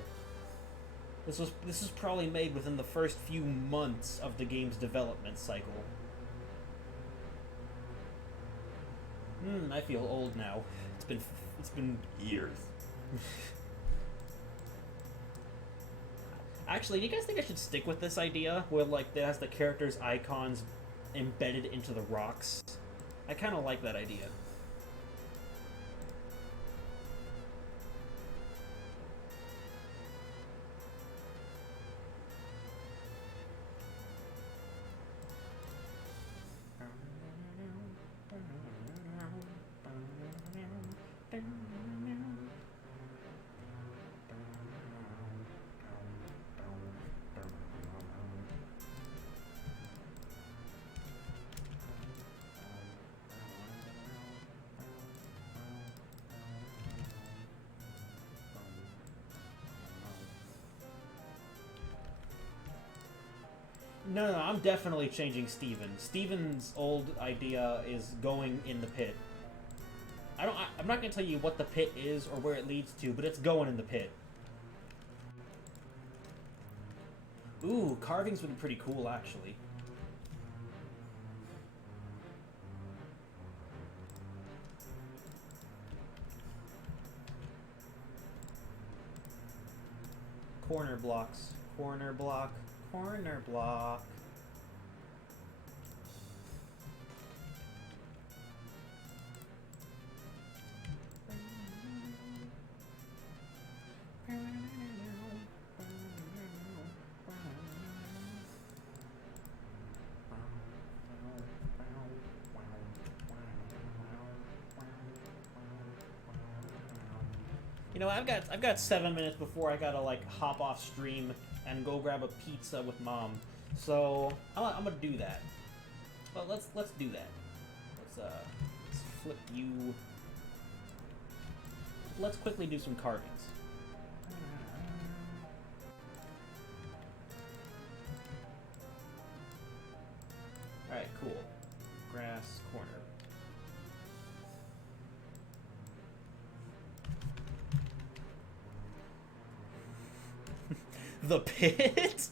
This was probably made within the first few months of the game's development cycle. I feel old now. It's been years. Actually, do you guys think I should stick with this idea where like it has the characters' icons embedded into the rocks? I kind of like that idea. No, I'm definitely changing Steven. Steven's old idea is going in the pit. I'm not gonna tell you what the pit is or where it leads to, but it's going in the pit. Ooh, carving's been pretty cool, actually. Corner blocks. Corner block. Corner block. You know, I've got 7 minutes before I gotta like hop off stream and go grab a pizza with mom. So I'm gonna do that. Well, let's do that. Let's flip you. Let's quickly do some carvings. All right, cool. Grass corner. The pit?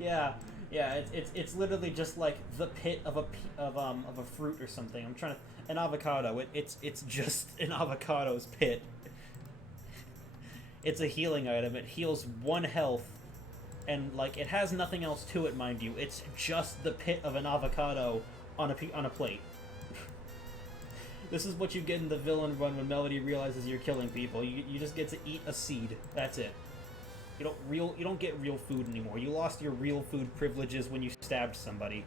Yeah, it's literally just like the pit of a fruit or something. I'm trying to an avocado. It's just an avocado's pit. It's a healing item. It heals 1 health, and like it has nothing else to it, mind you. It's just the pit of an avocado on a plate. This is what you get in the villain run when Melody realizes you're killing people. You just get to eat a seed. That's it. You don't get real food anymore. You lost your real food privileges when you stabbed somebody.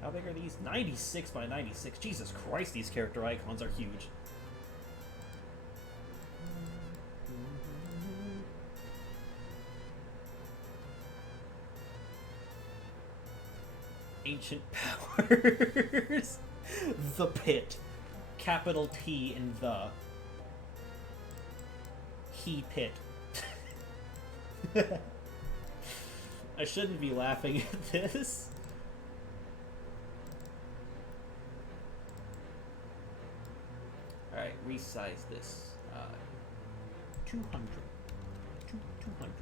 How big are these? 96 by 96. Jesus Christ, these character icons are huge. Ancient powers. The pit. Capital T in the. He pit. I shouldn't be laughing at this. Alright, resize this. 200. 200.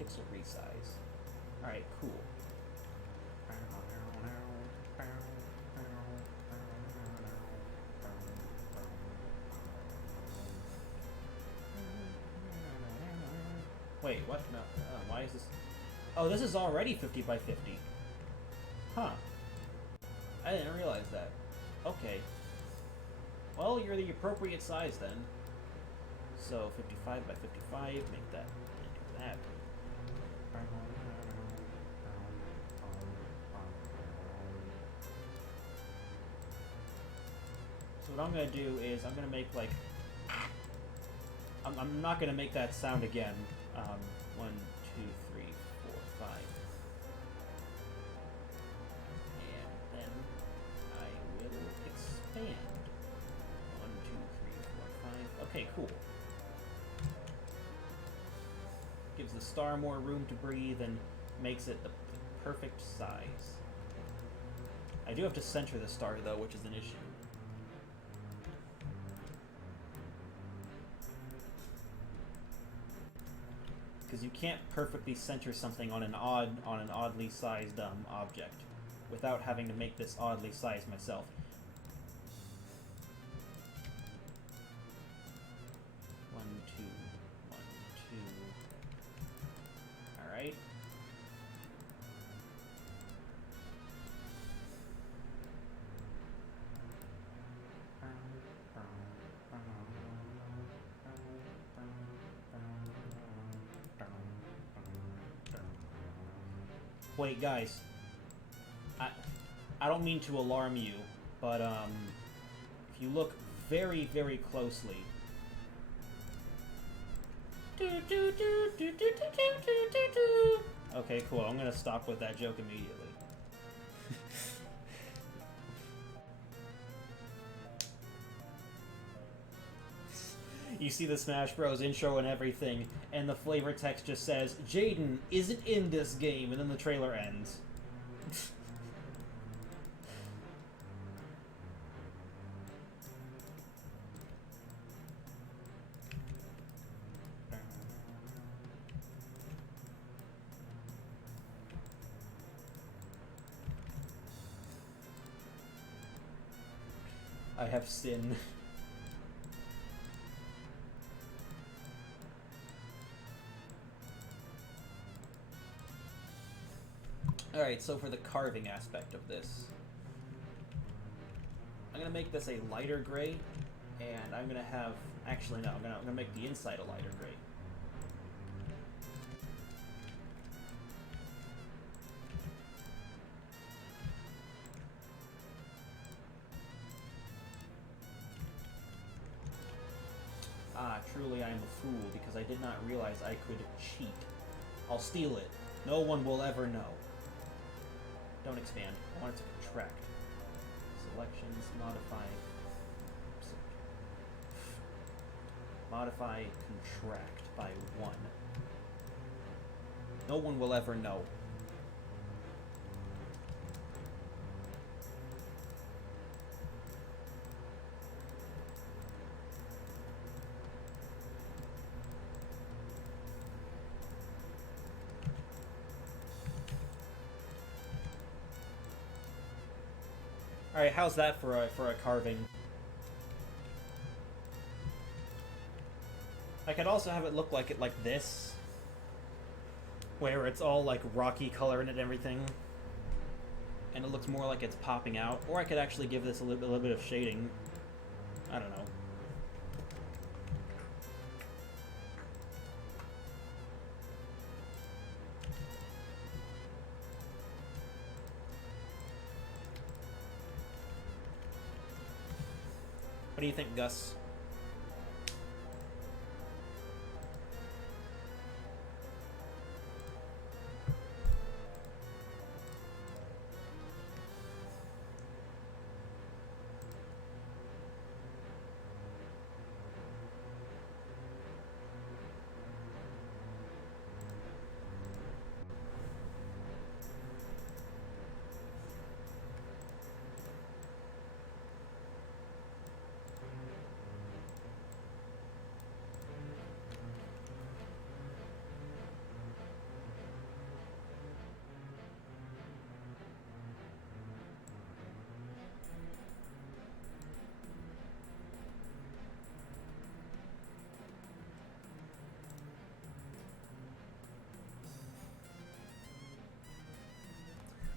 Pixel resize. Alright, cool. Wait, what? No, why is this? Oh, this is already 50 by 50. Huh. I didn't realize that. Okay. Well, you're the appropriate size then. So 55 by 55, make that into that. So what I'm gonna do is I'm gonna make like I'm not gonna make that sound again. 1, 2, 3, 4, 5. And then I will expand. 1, 2, 3, 4, 5. Okay, cool. Gives the star more room to breathe and makes it the perfect size. I do have to center the star though, which is an issue. Because you can't perfectly center something on an oddly sized object. without having to make this oddly sized myself. One, two. Alright. Wait, guys. I don't mean to alarm you, but, if you look very, very closely... Okay, cool. I'm gonna stop with that joke immediately. You see the Smash Bros. Intro and everything, and the flavor text just says, Jaden isn't in this game, and then the trailer ends. I have sinned. Alright, so for the carving aspect of this, I'm gonna make this a lighter gray, and I'm gonna have, actually no, I'm gonna make the inside a lighter gray. Ah, truly I am a fool, because I did not realize I could cheat. I'll steal it. No one will ever know. Don't expand. I want it to contract. Selections, modify... Modify contract by 1. No one will ever know. Alright, how's that for a carving? I could also have it look like this, where it's all like rocky color in it and everything, and it looks more like it's popping out. Or I could actually give this a little bit of shading. I don't know. What do you think, Gus?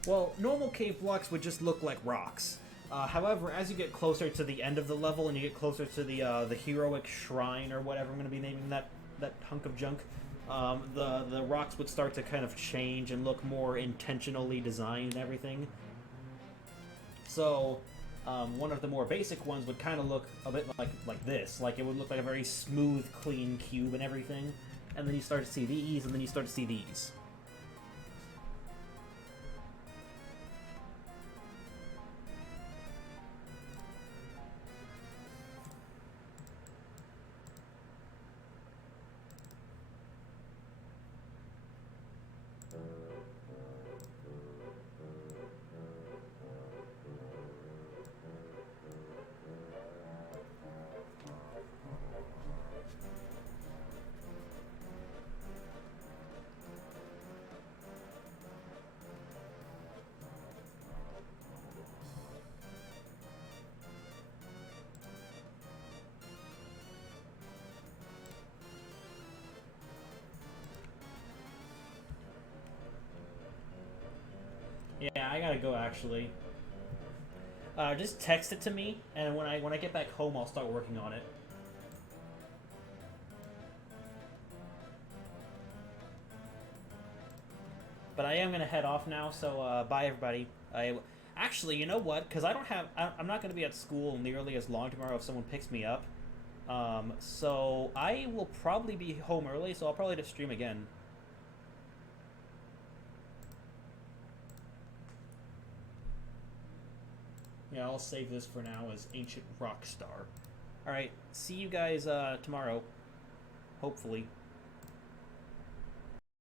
Well, normal cave blocks would just look like rocks. However, as you get closer to the end of the level and you get closer to the heroic shrine or whatever I'm going to be naming that hunk of junk, the rocks would start to kind of change and look more intentionally designed and everything. So, one of the more basic ones would kind of look a bit like this. Like, it would look like a very smooth, clean cube and everything. And then you start to see these, and then you start to see these. Yeah, I gotta go actually. Just text it to me, and when I get back home, I'll start working on it. But I am gonna head off now, so bye everybody. I actually, you know what? Because I'm not gonna be at school nearly as long tomorrow if someone picks me up. So I will probably be home early, so I'll probably just stream again. Yeah, I'll save this for now as Ancient Rockstar. Alright, see you guys tomorrow. Hopefully.